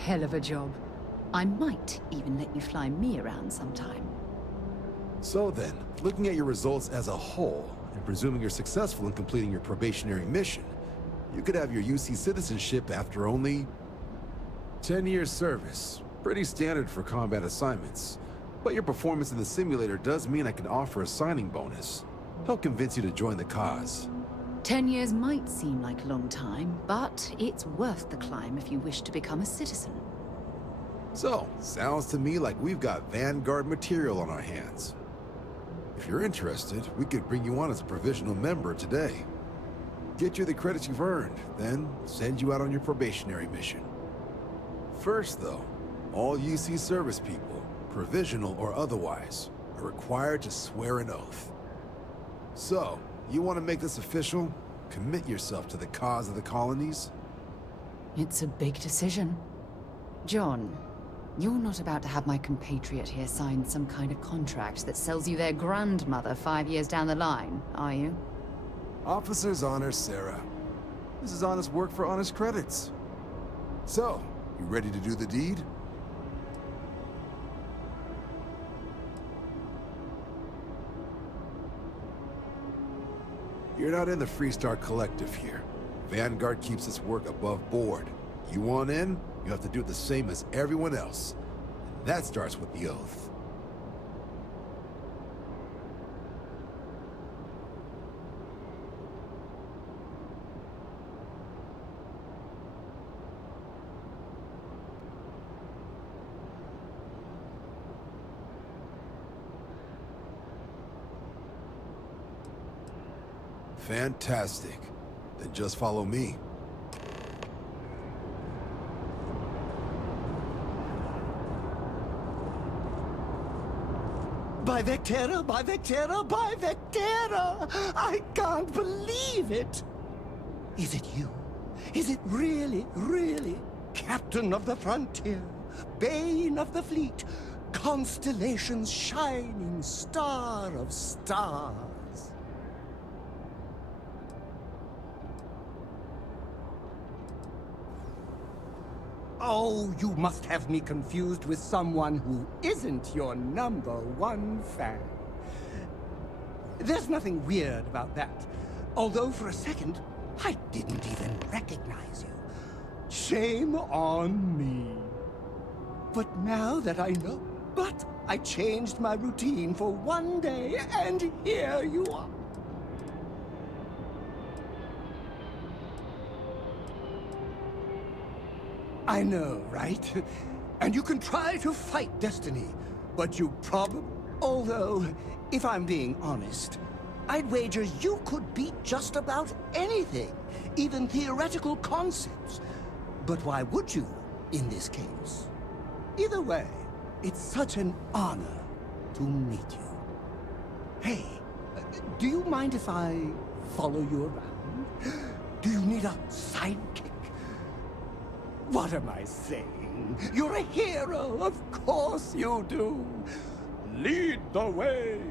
Hell of a job. I might even let you fly me around sometime. So then, looking at your results as a whole, and presuming you're successful in completing your probationary mission, you could have your UC citizenship after only 10 years service. Pretty standard for combat assignments. But your performance in the simulator does mean I can offer a signing bonus. Help convince you to join the cause. 10 years might seem like a long time, but it's worth the climb if you wish to become a citizen. So, sounds to me like we've got Vanguard material on our hands. If you're interested, we could bring you on as a provisional member today. Get you the credits you've earned, then send you out on your probationary mission. First though, all UC service people, provisional or otherwise, are required to swear an oath. So, you want to make this official? Commit yourself to the cause of the colonies? It's a big decision. John, you're not about to have my compatriot here sign some kind of contract that sells you their grandmother 5 years down the line, are you? Officer's honor, Sarah. This is honest work for honest credits. So, you ready to do the deed? You're not in the Freestar Collective here. Vanguard keeps its work above board. You want in, you have to do the same as everyone else. And that starts with the oath. Fantastic. Then just follow me. By Vectera, by Vectera, by Vectera! I can't believe it! Is it you? Is it really, really? Captain of the frontier, bane of the fleet, constellation's shining star of stars. Oh, you must have me confused with someone who isn't your #1 fan. There's nothing weird about that. Although for a second, I didn't even recognize you. Shame on me. But now that I know, I changed my routine for one day, and here you are. I know, right? And you can try to fight destiny, but you probably... Although, if I'm being honest, I'd wager you could beat just about anything, even theoretical concepts. But why would you, in this case? Either way, it's such an honor to meet you. Hey, do you mind if I follow you around? Do you need a sidekick? What am I saying? You're a hero, of course you do. Lead the way.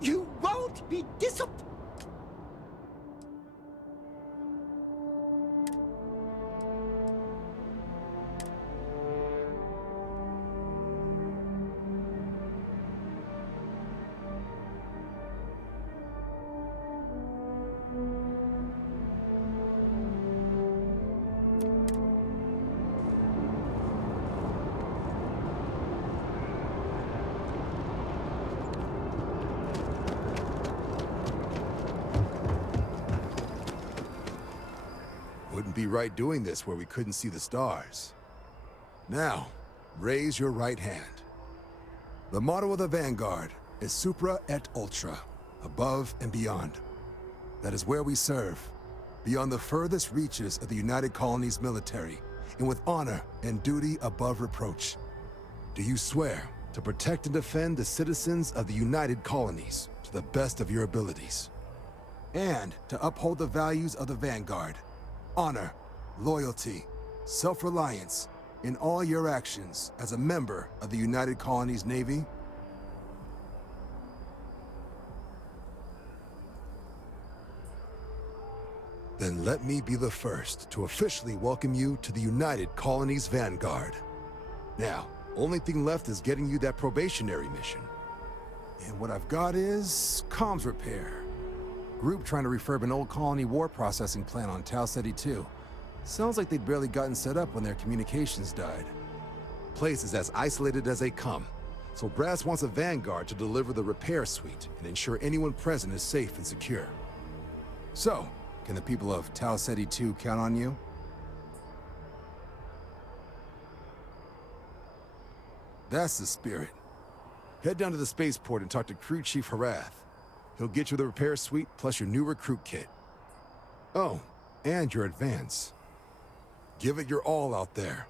You won't be disappointed. Wouldn't be right doing this where we couldn't see the stars. Now, raise your right hand. The motto of the Vanguard is Supra et Ultra, above and beyond. That is where we serve, beyond the furthest reaches of the United Colonies military, and with honor and duty above reproach. Do you swear to protect and defend the citizens of the United Colonies to the best of your abilities? And to uphold the values of the Vanguard, honor, loyalty, self-reliance in all your actions as a member of the United Colonies Navy? Then let me be the first to officially welcome you to the United Colonies Vanguard. Now, only thing left is getting you that probationary mission. And what I've got is comms repair. Group trying to refurb an old colony war processing plant on Tau Ceti 2. Sounds like they'd barely gotten set up when their communications died. Place is as isolated as they come, so Brass wants a Vanguard to deliver the repair suite and ensure anyone present is safe and secure. So, can the people of Tau Ceti 2 count on you? That's the spirit. Head down to the spaceport and talk to Crew Chief Harath. He'll get you the repair suite plus your new recruit kit. Oh, and your advance. Give it your all out there.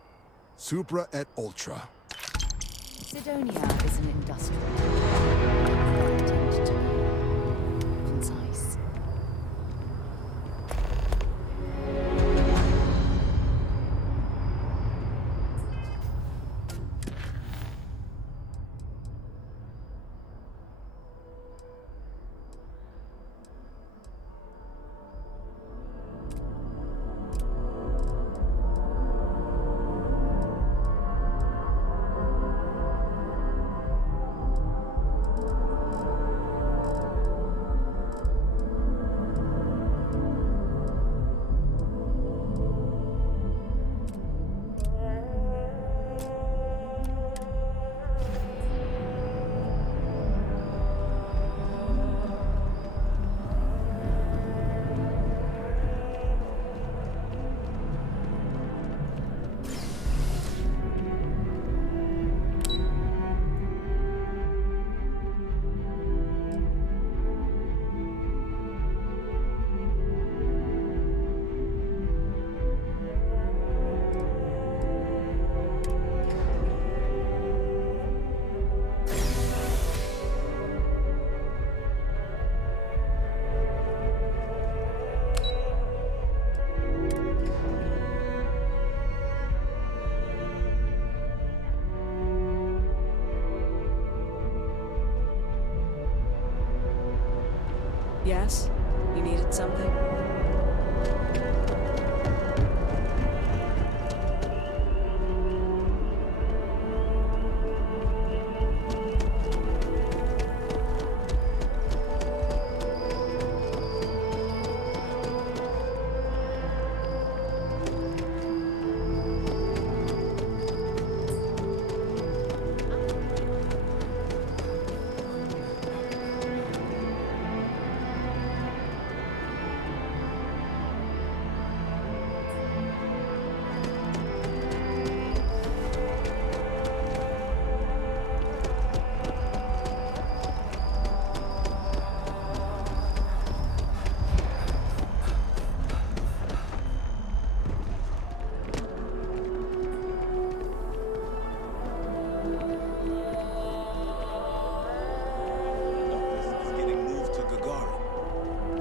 Supra et Ultra. Sidonia is an industrial. Tend to be concise. Yes? You needed something?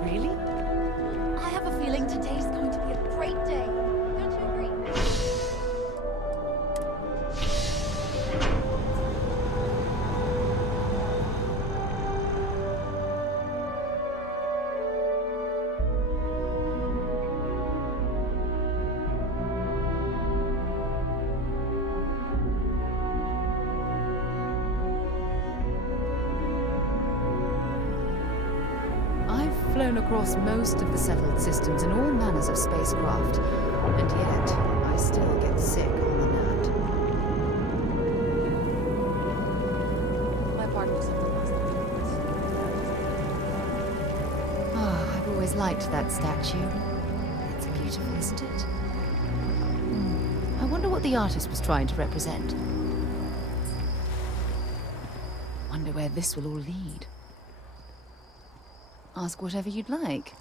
Really? I have a feeling today's going to be a great day. Don't you agree? I've flown across most of the settled systems in all manners of spacecraft, and yet I still get sick on the land. My partner was something else. Ah, I've always liked that statue. It's beautiful, isn't it? I wonder what the artist was trying to represent. Wonder where this will all lead. Ask whatever you'd like.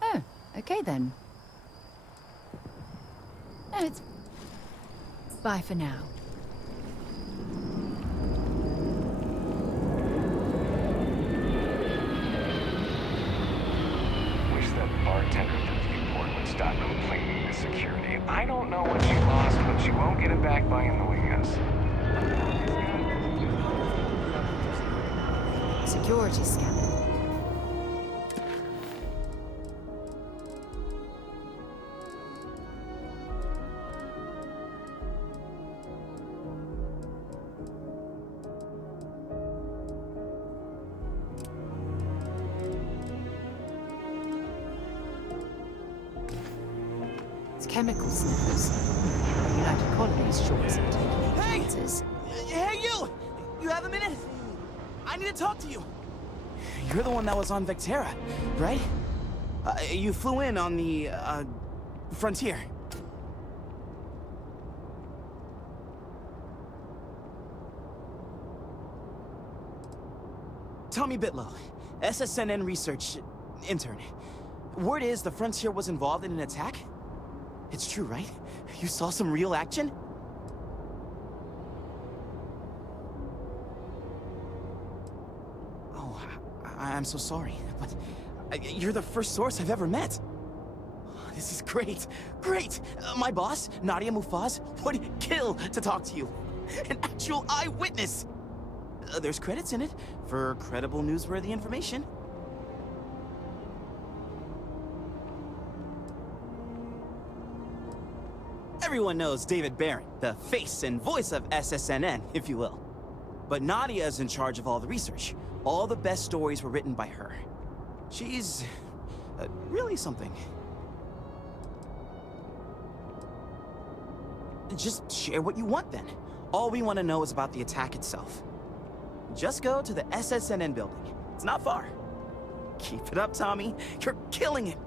Oh, okay then. No, it's... Bye for now. Wish that bartender at the viewport would stop complaining to security. I don't know what she lost, but she won't get it back by annoying us. Security scanner. It's chemical sniffers. United Colonies shorts and Hey! chances. Hey, you! You have a minute? I need to talk to you. You're the one that was on Vectera, right? You flew in on the, frontier. Tommy Bitlow, SSNN research intern. Word is the Frontier was involved in an attack? It's true, right? You saw some real action? Oh, I'm so sorry, but you're the first source I've ever met. This is great, great! My boss, Nadia Mufaz, would kill to talk to you. An actual eyewitness! There's credits in it for credible, newsworthy information. Everyone knows David Barron, the face and voice of SSNN, if you will. But Nadia is in charge of all the research. All the best stories were written by her. She's... really something. Just share what you want, then. All we want to know is about the attack itself. Just go to the SSNN building. It's not far. Keep it up, Tommy. You're killing it.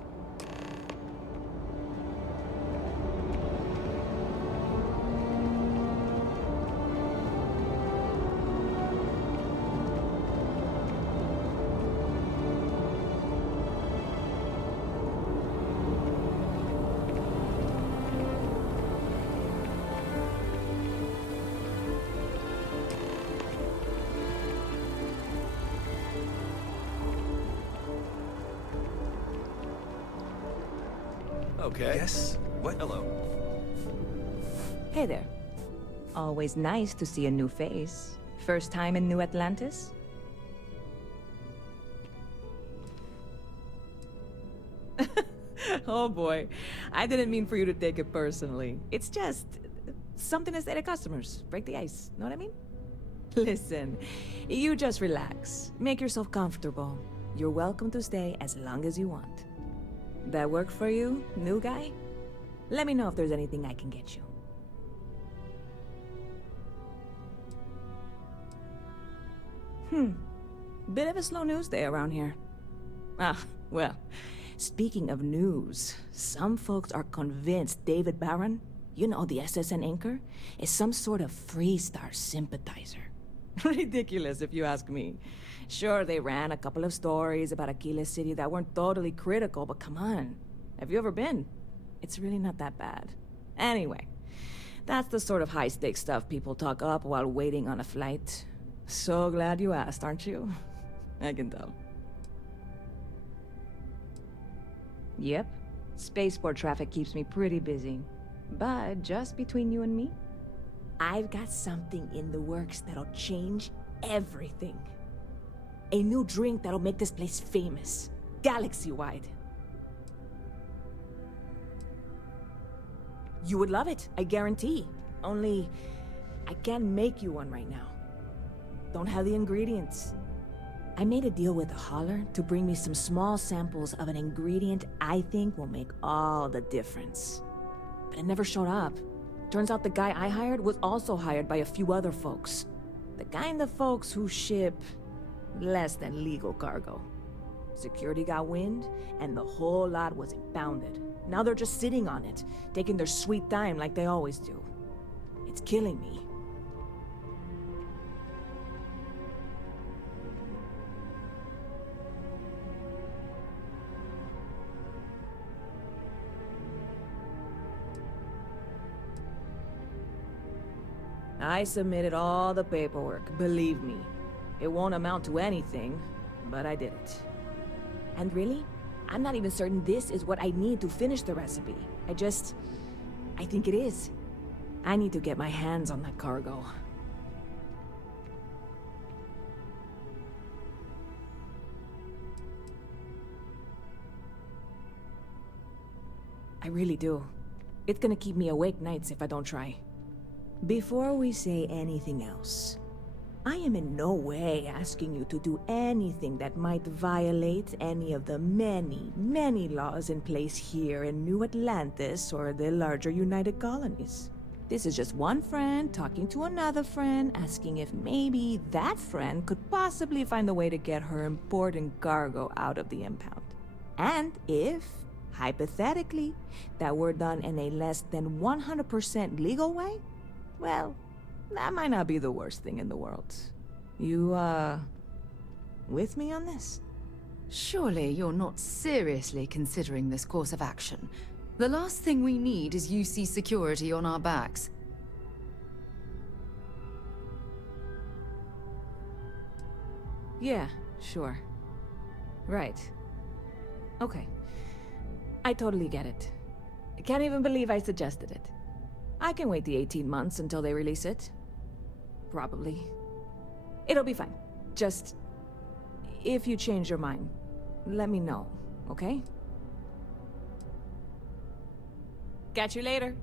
Okay. Yes? What? Hello. Hey there. Always nice to see a new face. First time in New Atlantis? Oh boy, I didn't mean for you to take it personally. It's just something to say to customers. Break the ice, know what I mean? Listen, you just relax. Make yourself comfortable. You're welcome to stay as long as you want. That work for you, new guy? Let me know if there's anything I can get you. Bit of a slow news day around here. Ah, well, speaking of news, some folks are convinced David Barron, you know, the SSN anchor, is some sort of Freestar sympathizer. Ridiculous, if you ask me. Sure, they ran a couple of stories about Aquila City that weren't totally critical, but come on. Have you ever been? It's really not that bad. Anyway, that's the sort of high-stakes stuff people talk up while waiting on a flight. So glad you asked, aren't you? I can tell. Yep. Spaceport traffic keeps me pretty busy. But just between you and me, I've got something in the works that'll change everything. A new drink that'll make this place famous. Galaxy-wide. You would love it, I guarantee. Only, I can't make you one right now. Don't have the ingredients. I made a deal with a hauler to bring me some small samples of an ingredient I think will make all the difference. But it never showed up. Turns out the guy I hired was also hired by a few other folks. The kind of folks who ship less than legal cargo. Security got wind, and the whole lot was impounded. Now they're just sitting on it, taking their sweet time like they always do. It's killing me. I submitted all the paperwork, believe me. It won't amount to anything, but I did it. And really, I'm not even certain this is what I need to finish the recipe. I think it is. I need to get my hands on that cargo. I really do. It's gonna keep me awake nights if I don't try. Before we say anything else, I am in no way asking you to do anything that might violate any of the many, many laws in place here in New Atlantis or the larger United Colonies. This is just one friend talking to another friend, asking if maybe that friend could possibly find a way to get her important cargo out of the impound. And if, hypothetically, that were done in a less than 100% legal way, well, that might not be the worst thing in the world. You, with me on this? Surely you're not seriously considering this course of action. The last thing we need is UC security on our backs. Yeah, sure. Right. Okay. I totally get it. I can't even believe I suggested it. I can wait the 18 months until they release it. Probably. It'll be fine. Just, if you change your mind, let me know, okay? Catch you later.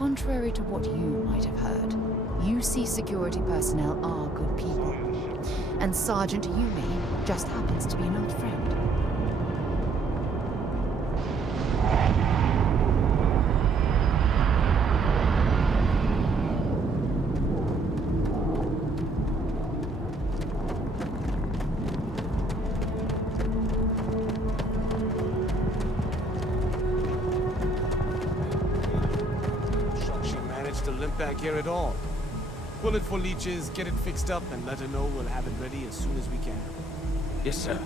contrary to what you might have heard, UC security personnel are good people. And Sergeant Yumi just happens to be an old friend. To limp back here at all. Pull it for leeches, get it fixed up, and let her know we'll have it ready as soon as we can. Yes, sir.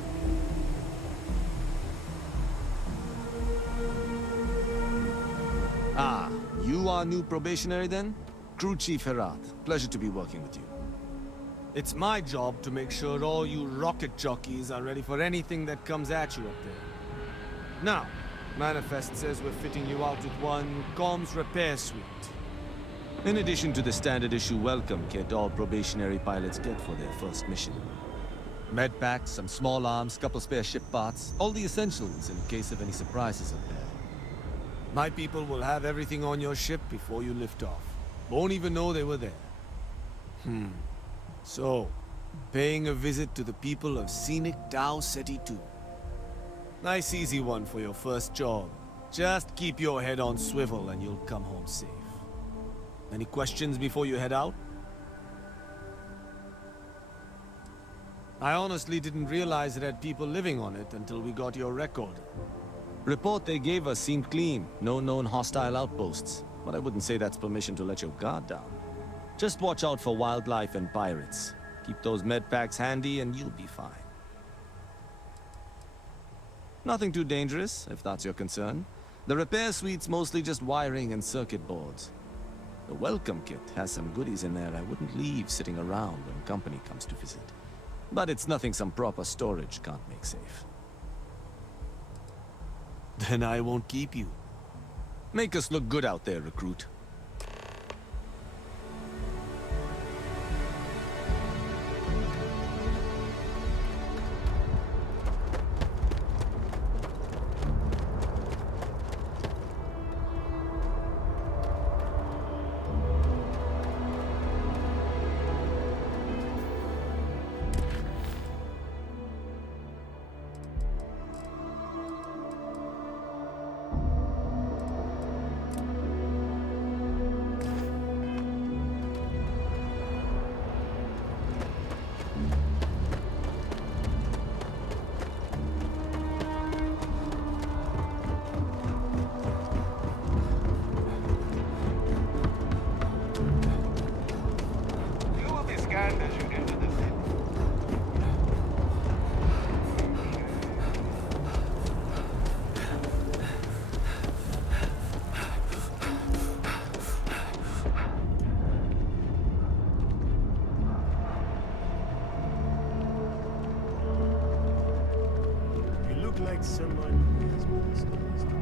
Ah, you are new probationary then? Crew Chief Herat. Pleasure to be working with you. It's my job to make sure all you rocket jockeys are ready for anything that comes at you up there. Now, Manifest says we're fitting you out with one comms repair suite. In addition to the standard issue welcome kit all probationary pilots get for their first mission. Med packs, some small arms, couple spare ship parts, all the essentials in case of any surprises up there. My people will have everything on your ship before you lift off. Won't even know they were there. So, paying a visit to the people of scenic Tau Ceti 2. Nice easy one for your first job. Just keep your head on swivel and you'll come home safe. Any questions before you head out? I honestly didn't realize it had people living on it until we got your record. Report they gave us seemed clean. No known hostile outposts. But I wouldn't say that's permission to let your guard down. Just watch out for wildlife and pirates. Keep those med packs handy and you'll be fine. Nothing too dangerous, if that's your concern. The repair suite's mostly just wiring and circuit boards. The welcome kit has some goodies in there I wouldn't leave sitting around when company comes to visit. But it's nothing some proper storage can't make safe. Then I won't keep you. Make us look good out there, recruit. Like someone who has many stories to tell.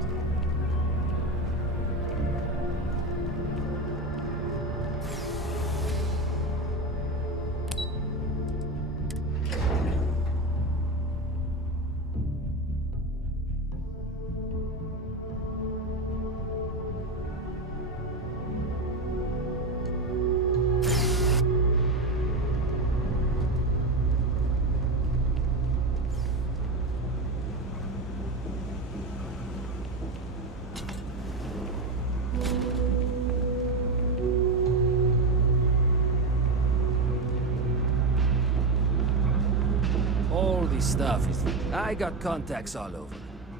Stuff. I got contacts all over.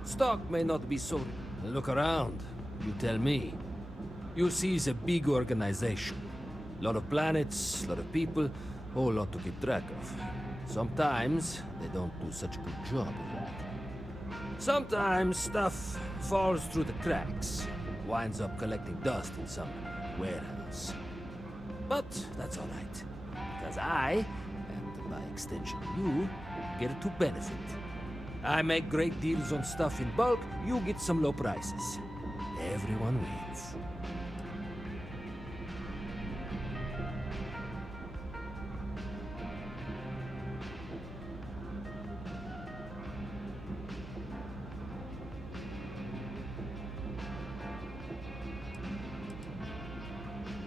Stock may not be so... Look around. You tell me. UC is a big organization. Lot of planets, lot of people, whole lot to keep track of. Sometimes they don't do such a good job of that. Sometimes stuff falls through the cracks, winds up collecting dust in some warehouse. But that's all right, because I, and by extension you, get to benefit. I make great deals on stuff in bulk, you get some low prices. Everyone wins.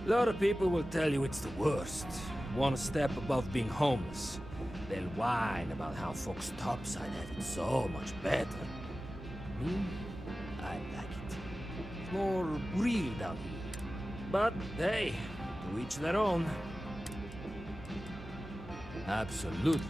A lot of people will tell you it's the worst. One step above being homeless. They'll whine about how folks topside have it so much better. Me? I like it. It's more real down here. But, hey, to each their own. Absolutely.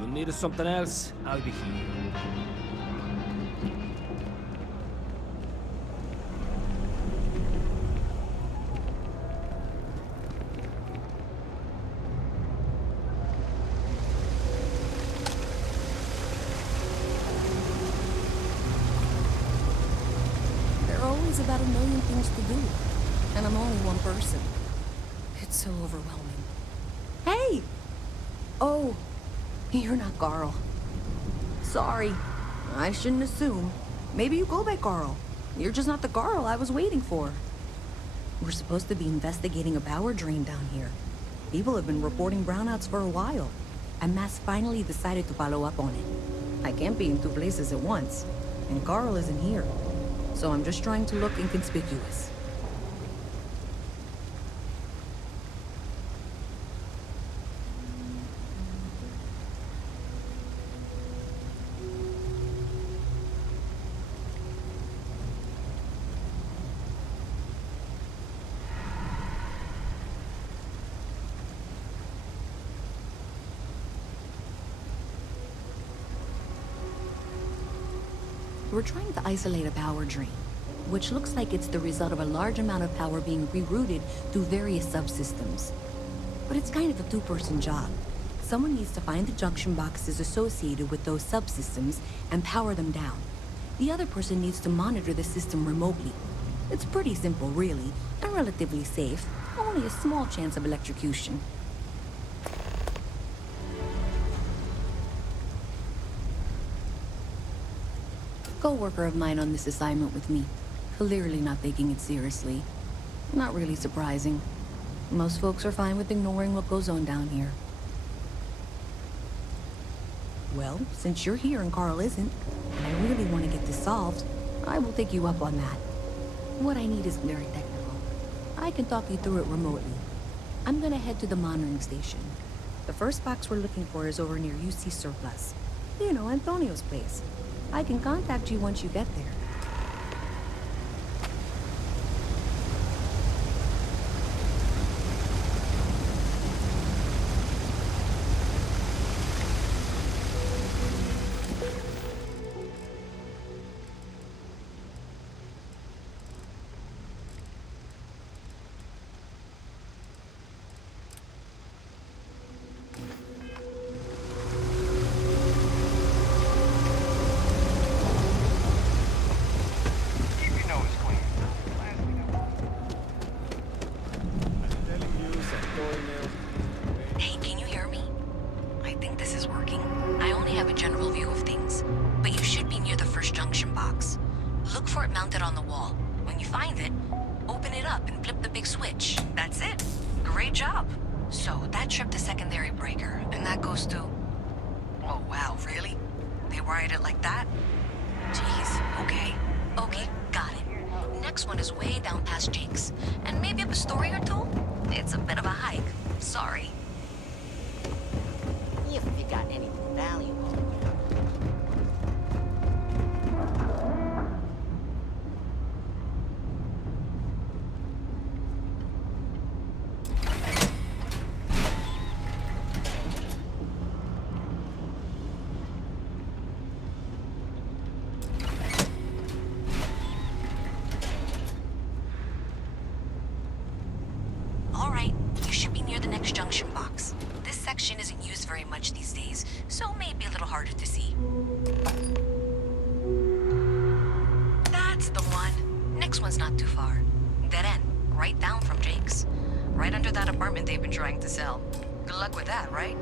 You need something else? I'll be here. There are always about a million things to do, and I'm only one person. It's so overwhelming. Hey! Oh, you're not Carl. Sorry, I shouldn't assume. Maybe you go by Carl. You're just not the Carl I was waiting for. We're supposed to be investigating a power drain down here. People have been reporting brownouts for a while, and Mass finally decided to follow up on it. I can't be in two places at once, and Carl isn't here. So I'm just trying to look inconspicuous. We're trying to isolate a power drain, which looks like it's the result of a large amount of power being rerouted through various subsystems. But it's kind of a two-person job. Someone needs to find the junction boxes associated with those subsystems and power them down. The other person needs to monitor the system remotely. It's pretty simple, really, and relatively safe. Only a small chance of electrocution. Co-worker of mine on this assignment with me. Clearly not taking it seriously. Not really surprising. Most folks are fine with ignoring what goes on down here. Well, since you're here and Carl isn't, and I really want to get this solved, I will take you up on that. What I need is very technical. I can talk you through it remotely. I'm gonna head to the monitoring station. The first box we're looking for is over near UC Surplus. You know, Antonio's place. I can contact you once you get there. Hey, can you hear me? I think this is working. I only have a general view of things, but you should be near the first junction box. Look for it mounted on the wall. When you find it, open it up and flip the big switch. That's it. Great job. So that tripped the secondary breaker, and that goes to... Oh, wow, really? They wired it like that? Jeez, okay. Okay, got it. Next one is way down past Jake's, and maybe up a story or two? It's a bit of a hike. Sorry. If you got anything valuable. All right, you should be near the next junction box. This section isn't used very much these days, so maybe a little harder to see. That's the one. Next one's not too far. Dead end, right down from Jake's. Right under that apartment they've been trying to sell. Good luck with that, right?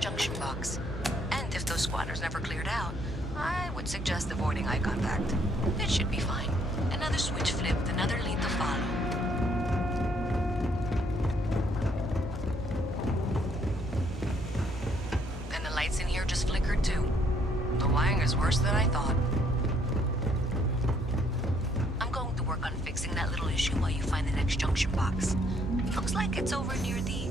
Junction box. And if those squatters never cleared out, I would suggest avoiding eye contact. It should be fine. Another switch flipped, another lead to follow. Then the lights in here just flickered too. The wiring is worse than I thought. I'm going to work on fixing that little issue while you find the next junction box. Looks like it's over near the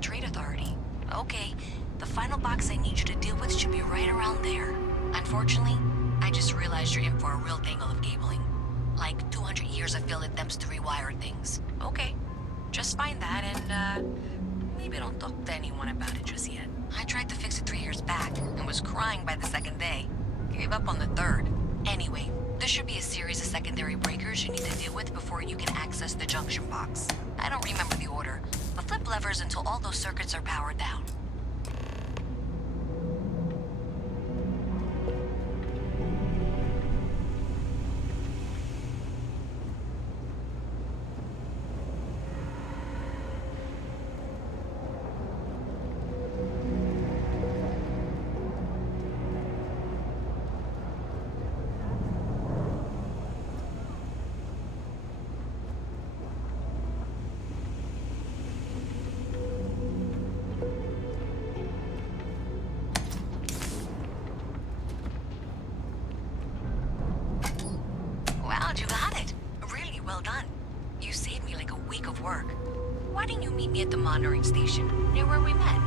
Trade Authority. Okay, the final box I need you to deal with should be right around there. Unfortunately, I just realized you're in for a real tangle of cabling. Like 200 years of field attempts to rewire things. Okay, just find that and, maybe don't talk to anyone about it just yet. I tried to fix it 3 years back and was crying by the second day. Gave up on the third. Anyway, there should be a series of secondary breakers you need to deal with before you can access the junction box. I don't remember the order, but flip levers until all those circuits are powered down. Why didn't you meet me at the monitoring station, near where we met?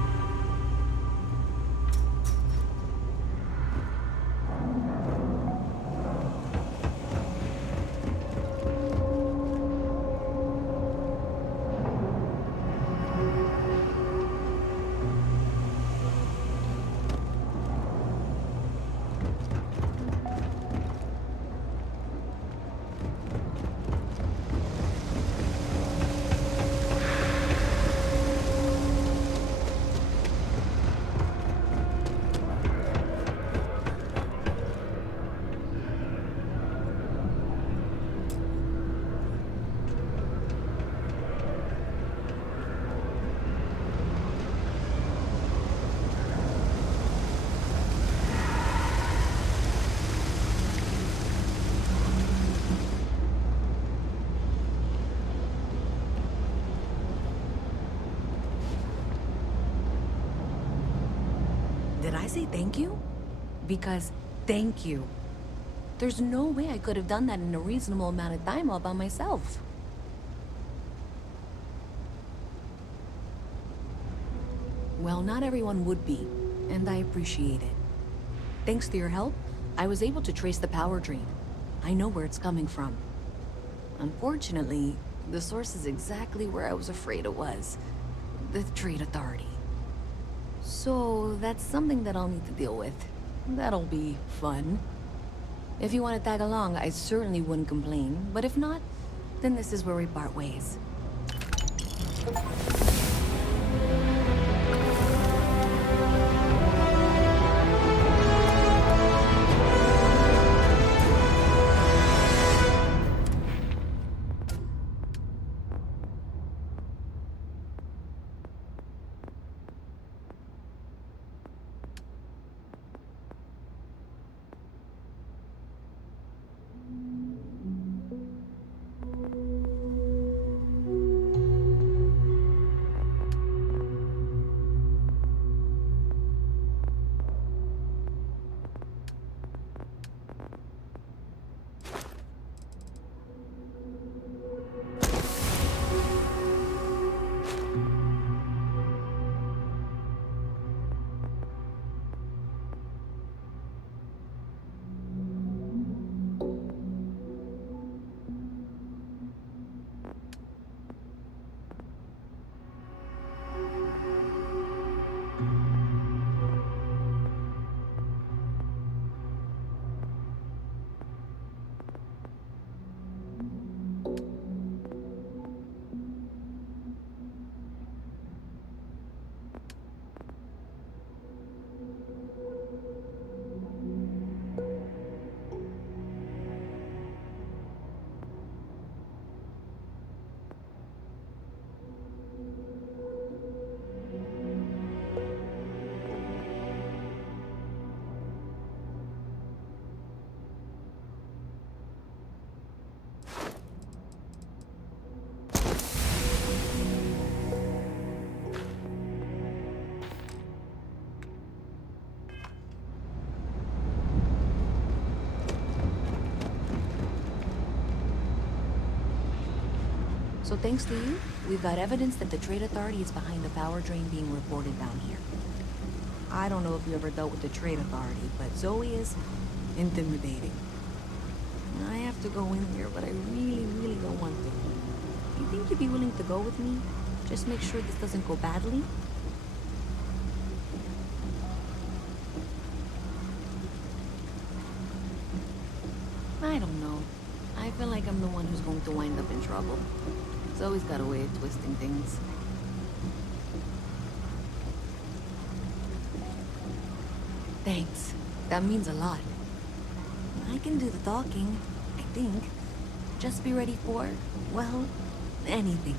Did I say thank you? Because thank you. There's no way I could have done that in a reasonable amount of time all by myself. Well, not everyone would be, and I appreciate it. Thanks to your help, I was able to trace the power drain. I know where it's coming from. Unfortunately, the source is exactly where I was afraid it was. The Trade Authority. So, that's something that I'll need to deal with. That'll be fun. If you want to tag along, I certainly wouldn't complain, but if not, then this is where we part ways. So thanks to you, we've got evidence that the Trade Authority is behind the power drain being reported down here. I don't know if you ever dealt with the Trade Authority, but Zoe is intimidating. I have to go in here, but I really, really don't want to. You think you'd be willing to go with me? Just make sure this doesn't go badly? I don't know. I feel like I'm the one who's going to wind up in trouble. Zoe's got a way of twisting things. Thanks. That means a lot. I can do the talking, I think. Just be ready for, well, anything.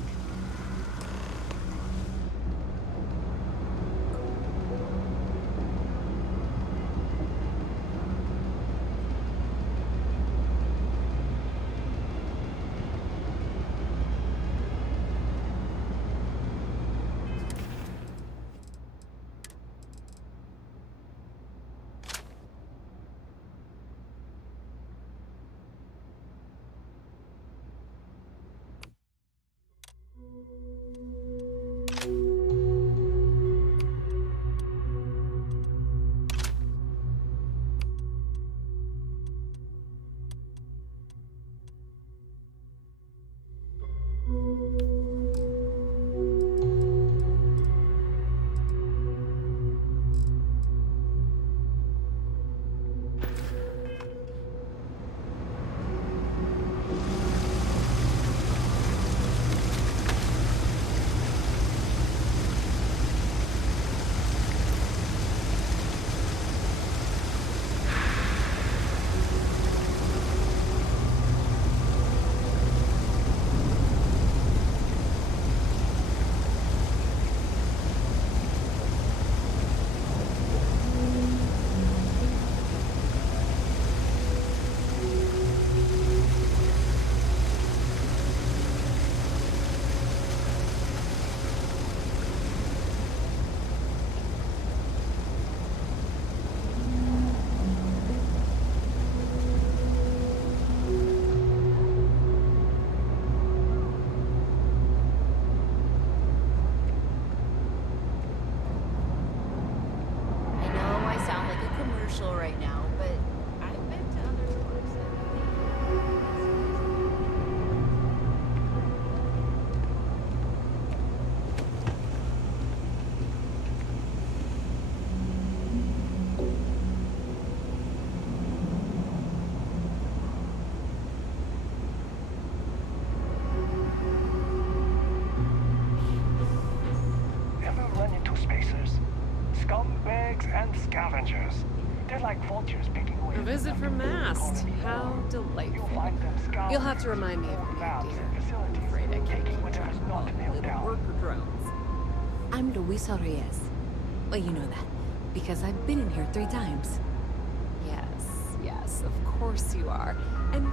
official right now, but I've been to other stores. Ever run into spacers? Scumbags and scavengers. They're like vultures picking away. A visit from Mast. How delightful. You'll have to remind me of your name, dear. I'm afraid I can't keep track of all the little worker drones. I'm Luisa Reyes. Well, you know that, because I've been in here 3 times. Yes, of course you are. And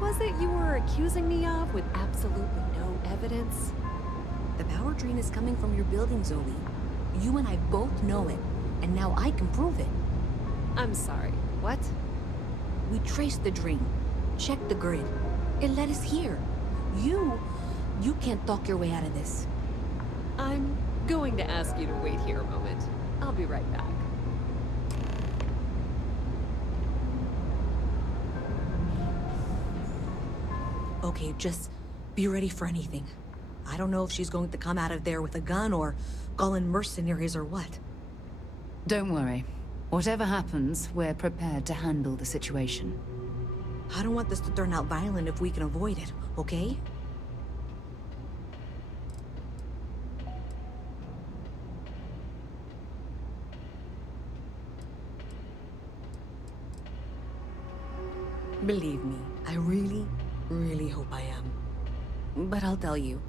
what was it you were accusing me of with absolutely no evidence? The power drain is coming from your building, Zoe. You and I both know it, and now I can prove it. I'm sorry, what? We traced the drain, checked the grid. It led us here. You can't talk your way out of this. I'm going to ask you to wait here a moment. I'll be right back. Okay, just be ready for anything. I don't know if she's going to come out of there with a gun or call in mercenaries or what. Don't worry. Whatever happens, we're prepared to handle the situation. I don't want this to turn out violent if we can avoid it, okay? Believe me, I really hope I am. But I'll tell you,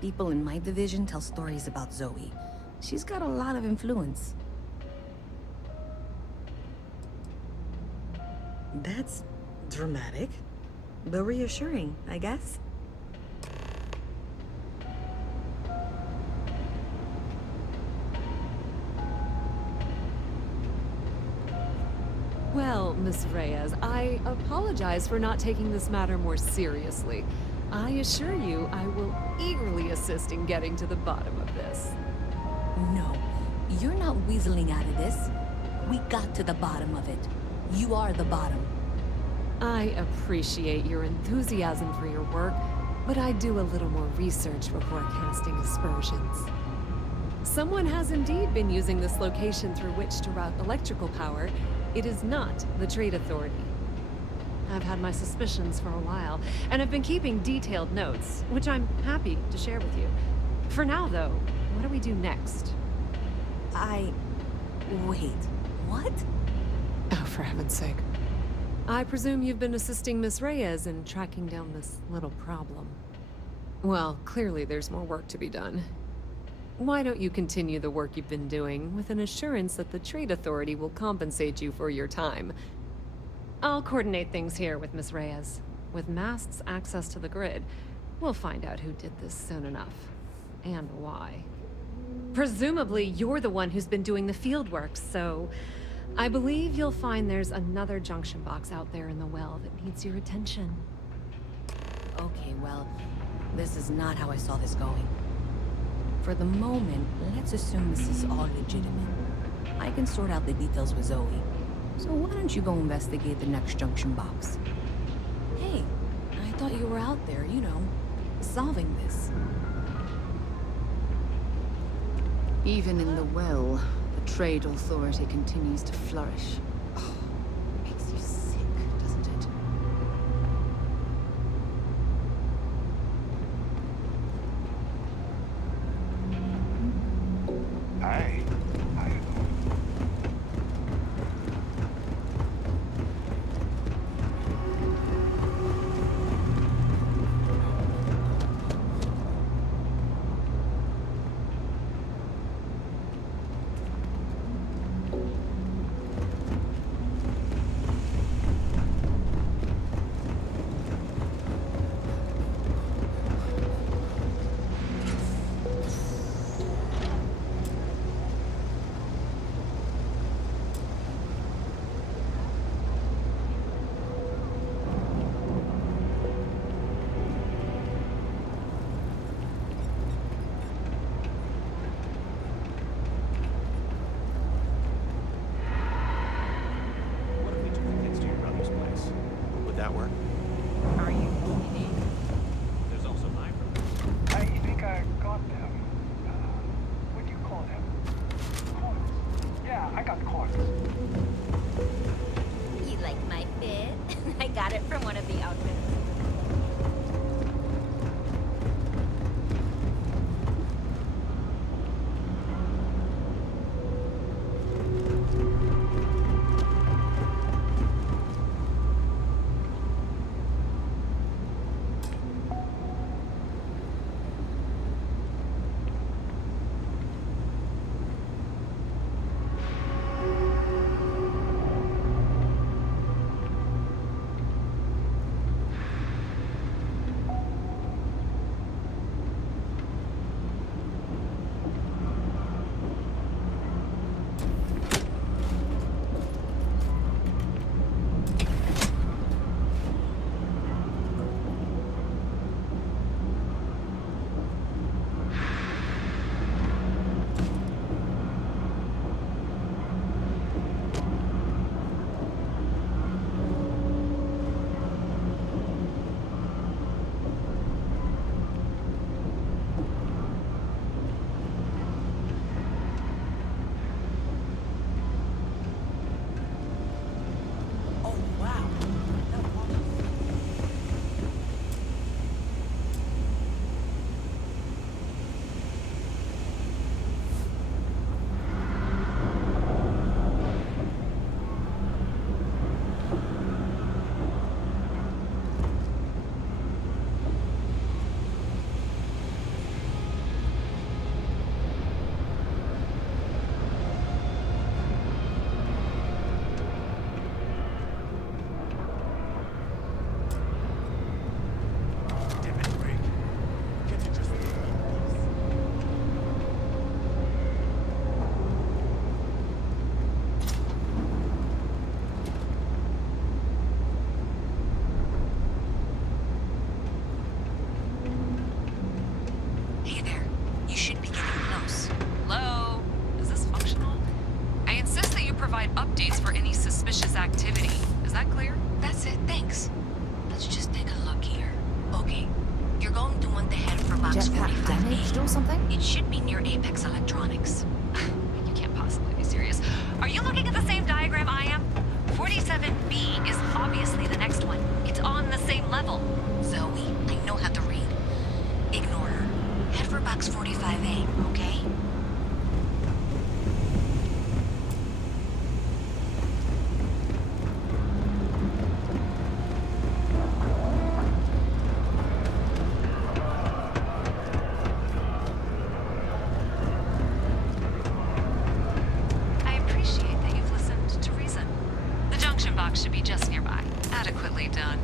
people in my division tell stories about Zoe. She's got a lot of influence. That's dramatic, but reassuring, I guess. Well, Miss Reyes, I apologize for not taking this matter more seriously. I assure you, I will eagerly assist in getting to the bottom of this. No, you're not weaseling out of this. We got to the bottom of it. You are the bottom. I appreciate your enthusiasm for your work, but I do a little more research before casting aspersions. Someone has indeed been using this location through which to route electrical power. It is not the Trade Authority. I've had my suspicions for a while, and have been keeping detailed notes, which I'm happy to share with you. For now, though, what do we do next? Wait, what? Oh, for heaven's sake. I presume you've been assisting Miss Reyes in tracking down this little problem. Well, clearly there's more work to be done. Why don't you continue the work you've been doing with an assurance that the Trade Authority will compensate you for your time? I'll coordinate things here with Miss Reyes. With Mast's access to the grid, we'll find out who did this soon enough. And why. Presumably, you're the one who's been doing the field work, so I believe you'll find there's another junction box out there in the well that needs your attention. Okay, well, this is not how I saw this going. For the moment, let's assume this is all legitimate. I can sort out the details with Zoe. So why don't you go investigate the next junction box? Hey, I thought you were out there, you know, solving this. Even in the well, the Trade Authority continues to flourish. Makes you sick, doesn't it? Hey. should be near Apex Electronics. You can't possibly be serious. Are you looking at the same diagram I am? 47B is obviously the next one. It's on the same level. Zoe, I know how to read. Ignore her. Head for box 45A, okay? Should be just nearby. Adequately done.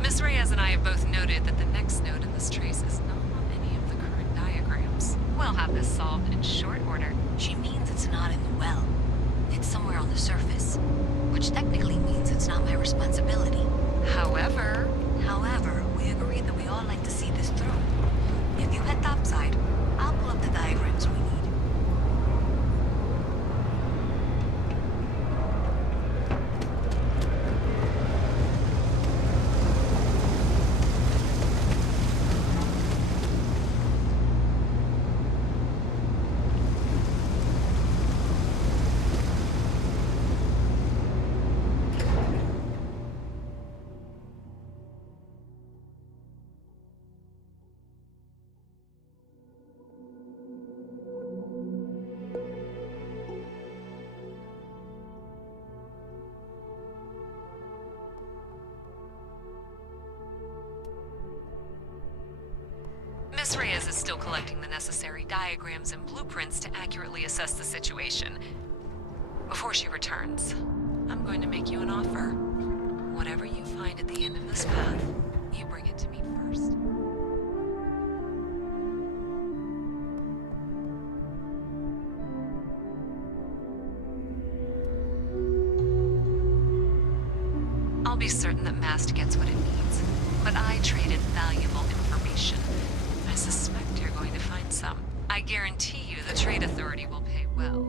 Miss Reyes and I have both noted that the next node in this trace is not on any of the current diagrams. We'll have this solved in short order. She means it's not in the well. It's somewhere on the surface. Which technically means it's not my responsibility. However, we agreed that we all like to see this through. If you head topside, I'll pull up the diagrams we need. Miss Reyes is still collecting the necessary diagrams and blueprints to accurately assess the situation. Before she returns, I'm going to make you an offer. Whatever you find at the end of this path, you bring it to me first. I'll be certain that Mast gets what it needs, but I traded valuable information. I suspect you're going to find some. I guarantee you the Trade Authority will pay well.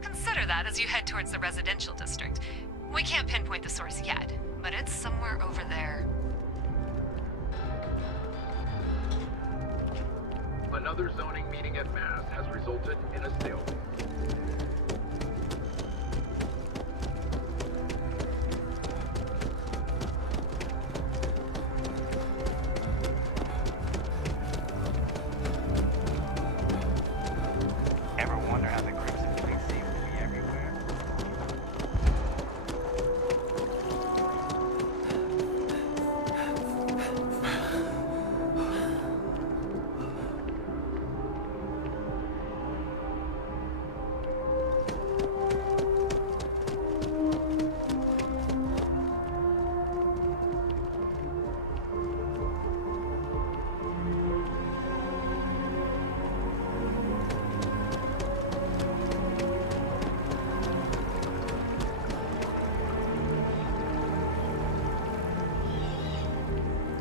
Consider that as you head towards the residential district. We can't pinpoint the source yet, but it's somewhere over there. Another zoning meeting at Mast has resulted in a stalemate. Ever wonder how the Crimson Fleet seems to be everywhere?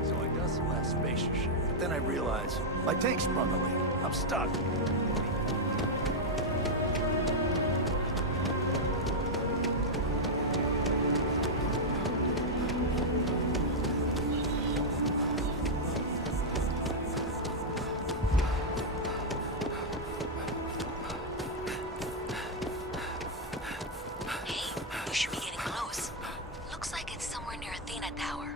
So I got some last spacer shit, but then I realized my tank sprung a leak. I'm stuck. We should be getting close. Looks like it's somewhere near Athena Tower.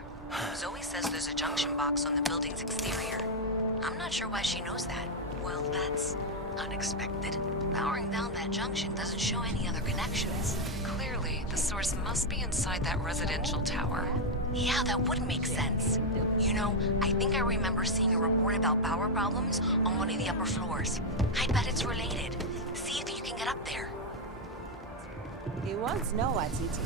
Zoe says there's a junction box on the building's exterior. I'm not sure why she knows that. Well, that's unexpected. Powering down that junction doesn't show any other connections. Clearly, the source must be inside that residential tower. Yeah, that would make sense. You know, I think I remember seeing a report about power problems on one of the upper floors. I bet it's related. See if you can get up there. He wants no Watiti.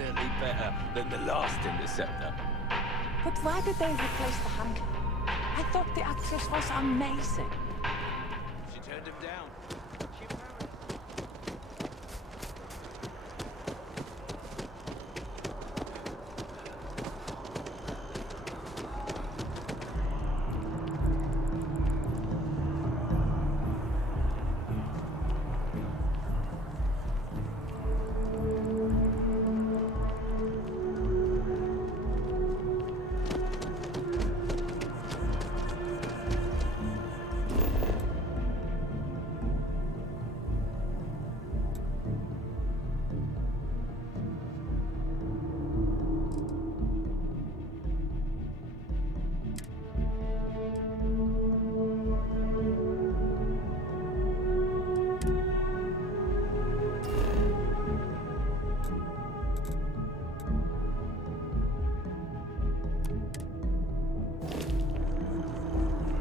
infinitely better than the last interceptor. But why did they replace the Hunter? I thought the actress was amazing. She turned him down.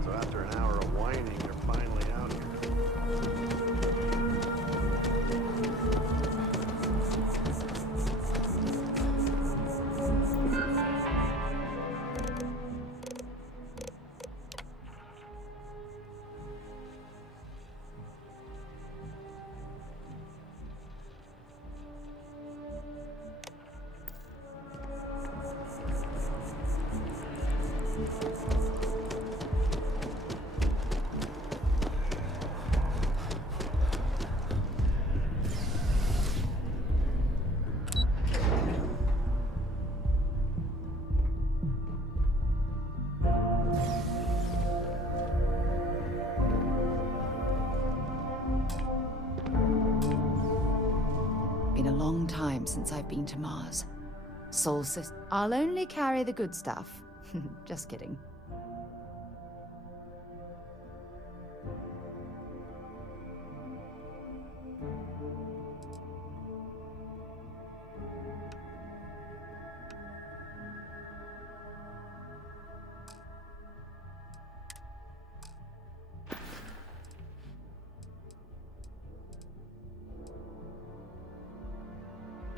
So after an hour of whining, you're finally out here. Been a long time since I've been to Mars. Soul System. I'll only carry the good stuff. Just kidding.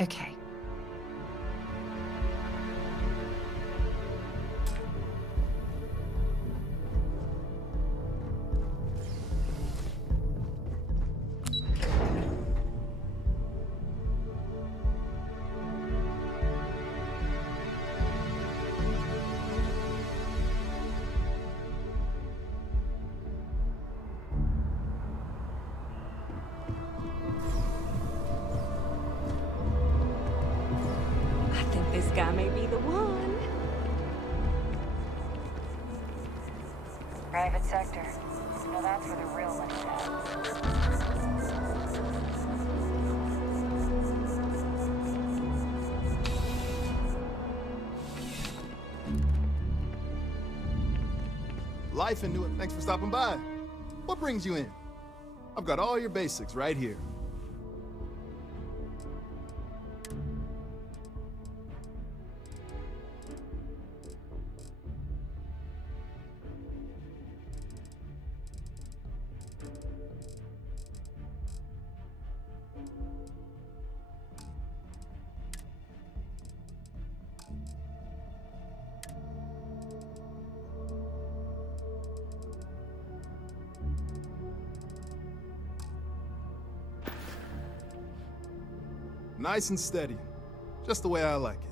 Okay. I think this guy may be the one. Private sector. Now that's where the real money's at. Life in New. Thanks for stopping by. What brings you in? I've got all your basics right here. Nice and steady, just the way I like it.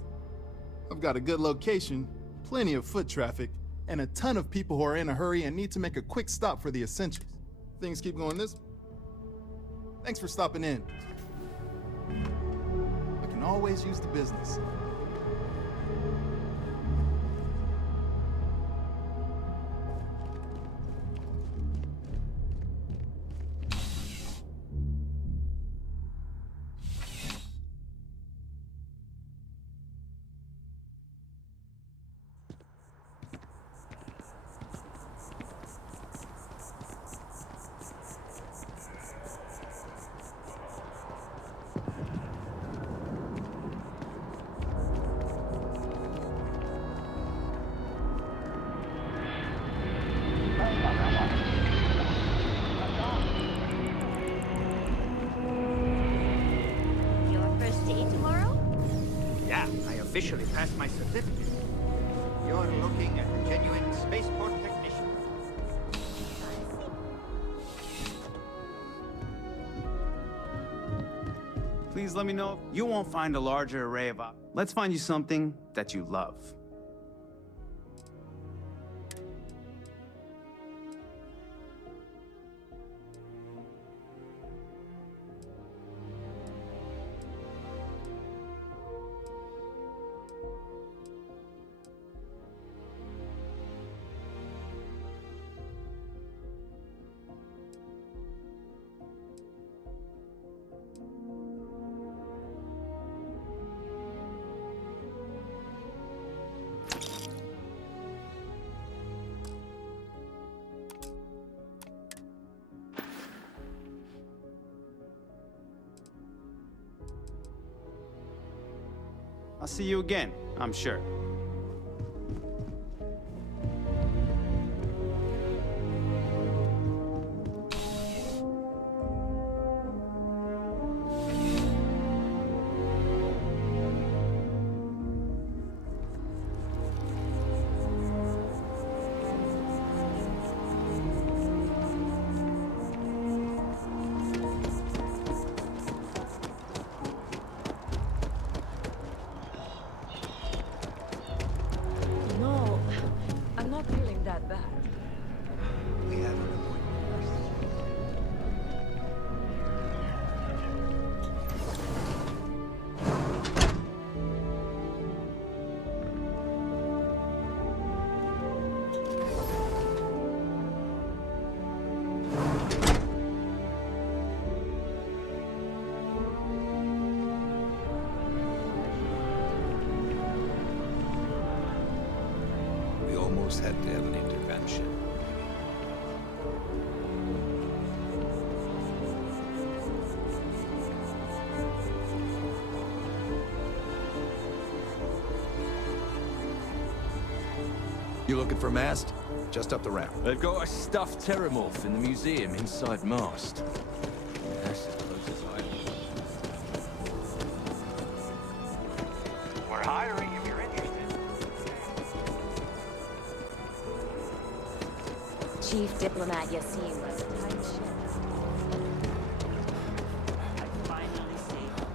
I've got a good location, plenty of foot traffic, and a ton of people who are in a hurry and need to make a quick stop for the essentials. Things keep going this. Thanks for stopping in. I can always use the business. officially passed my certificate. You're looking at a genuine spaceport technician. Please let me know. You won't find a larger array of options. Let's find you something that you love. I'll see you again, I'm sure. No, I'm not feeling that bad. We have an appointment. We almost had to have an intervention. You looking for mast? Just up the ramp. They've got a stuffed pteramorph in the museum inside mast. That's as close as I am. We're hiring if you're interested. Chief Diplomat Yassine was a tight ship. I finally saved.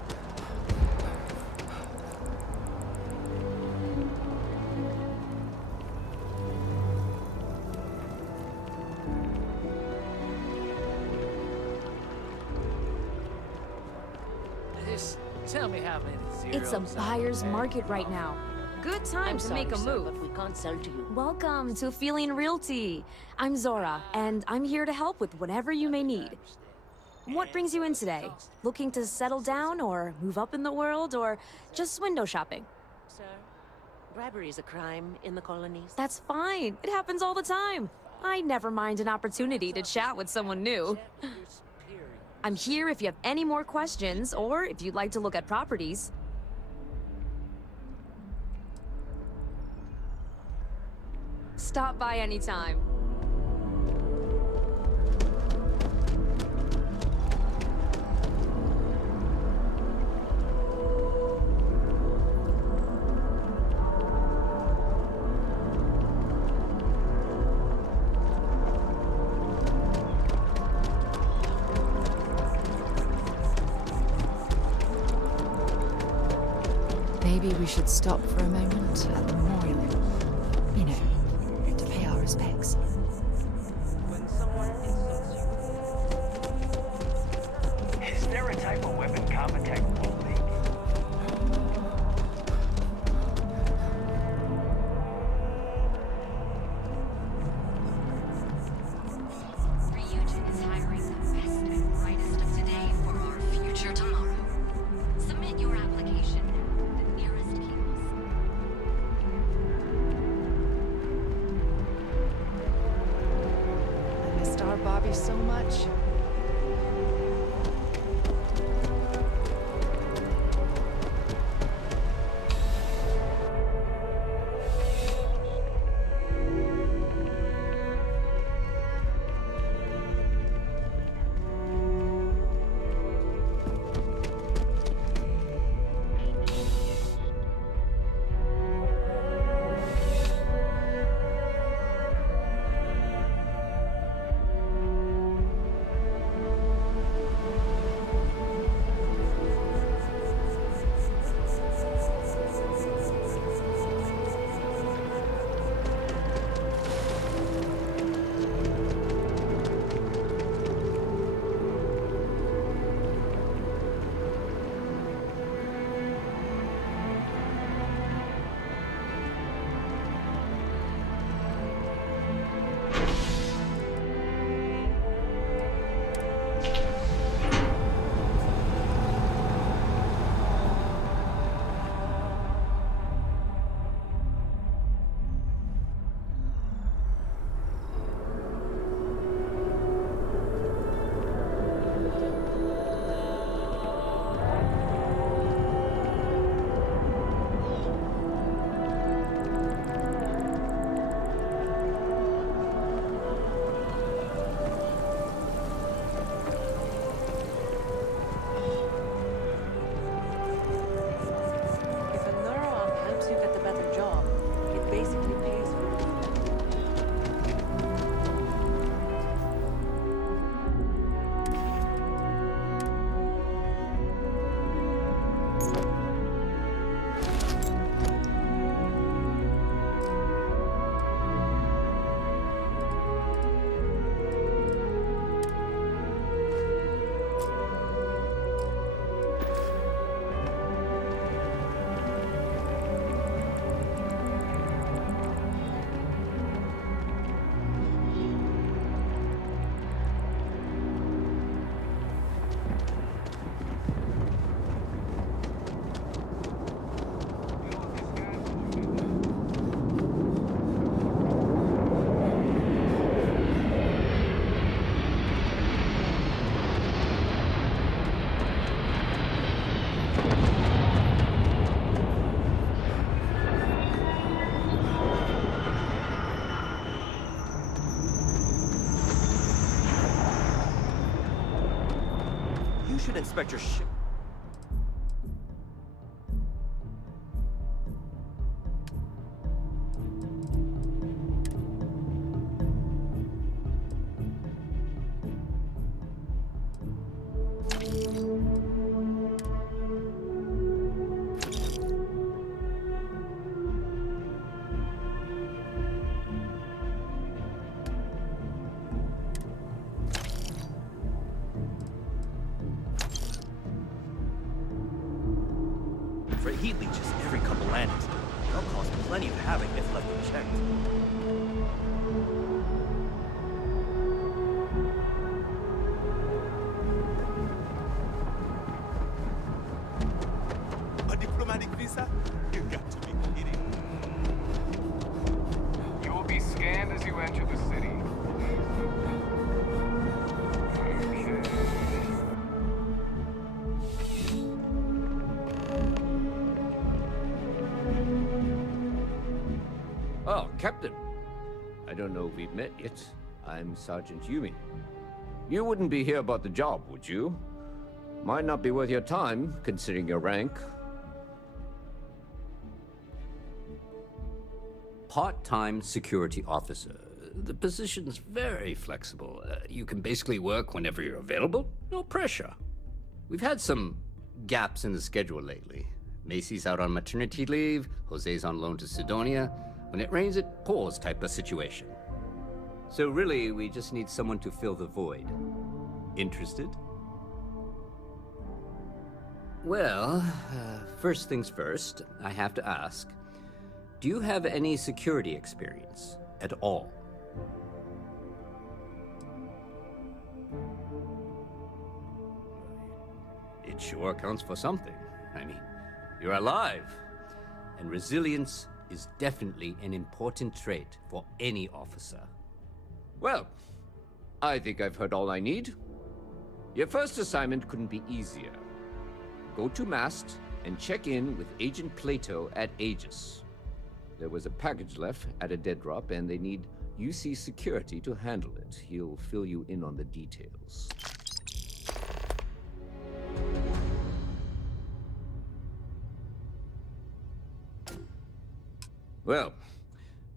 Just tell me how many zeros. It's a buyer's market right now. Good time I'm to sorry, make a sir, move. but we can't sell to you. Welcome to Feeling Realty. I'm Zora, and I'm here to help with whatever you may need. What brings you in today? Looking to settle down, or move up in the world, or just window shopping? Sir, bribery is a crime in the colonies. That's fine. It happens all the time. I never mind an opportunity to chat with someone new. I'm here if you have any more questions, or if you'd like to look at properties. Stop by anytime. Maybe we should stop for a moment at the memorial. You know, to pay our respects. Is there a type of weapon Compotech won't make? Ryujin is hiring the best and brightest of today for our future tomorrow. Submit your application at the nearest kiosk. I missed our Bobby so much. You should inspect your ship. Freight heat leeches every couple landings. They'll cause plenty of havoc if left unchecked. A diplomatic visa? You got to be kidding. You will be scanned as you enter the city. Oh, Captain. I don't know if we've met yet. I'm Sergeant Yumi. You wouldn't be here about the job, would you? Might not be worth your time, considering your rank. Part-time security officer. The position's very flexible. You can basically work whenever you're available. No pressure. We've had some gaps in the schedule lately. Macy's out on maternity leave, Jose's on loan to Sidonia. When it rains, it pours type of situation. So really, we just need someone to fill the void. Interested? Well, first things first, I have to ask, do you have any security experience at all? It sure counts for something. I mean, you're alive. And resilience is definitely an important trait for any officer. Well, I think I've heard all I need. Your first assignment couldn't be easier. Go to Mast and check in with Agent Plato at Aegis. There was a package left at a dead drop, and they need UC security to handle it. He'll fill you in on the details. Well,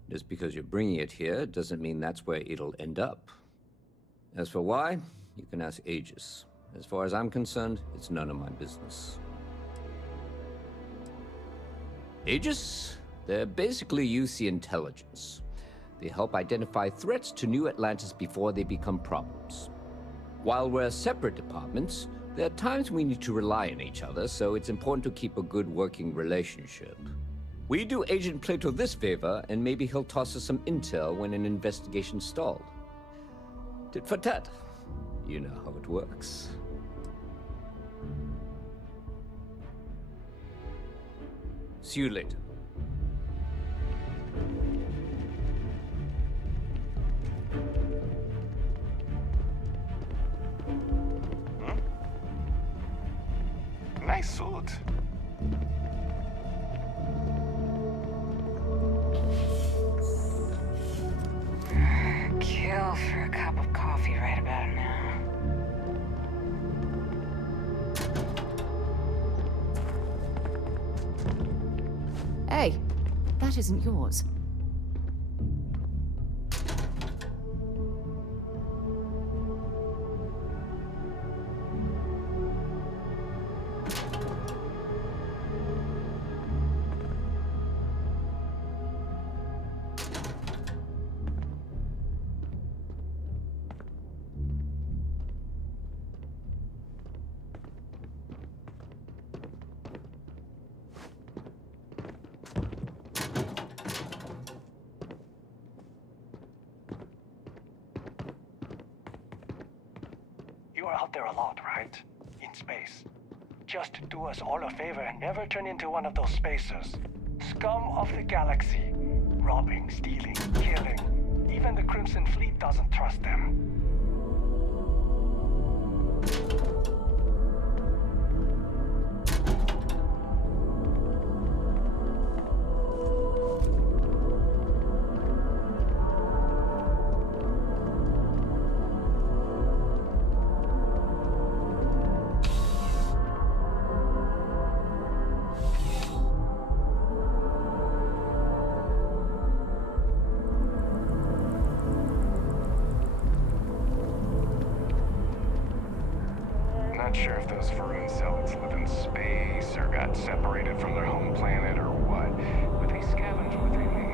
just because you're bringing it here doesn't mean that's where it'll end up. As for why, you can ask Aegis. As far as I'm concerned, it's none of my business. Aegis? They're basically UC intelligence. They help identify threats to New Atlantis before they become problems. While we're separate departments, there are times we need to rely on each other, so it's important to keep a good working relationship. We do Agent Plato this favor, and maybe he'll toss us some intel when an investigation stalled. Tit for tat. You know how it works. See you later. Nice suit. Kill for a cup of coffee right about now. Hey, that isn't yours. You're out there a lot, right? In space. Just do us all a favor and never turn into one of those spacers. Scum of the galaxy. Robbing, stealing, killing. Even the Crimson Fleet doesn't trust them. not sure if those Faroon zealots live in space or got separated from their home planet or what, but they scavenge what they need.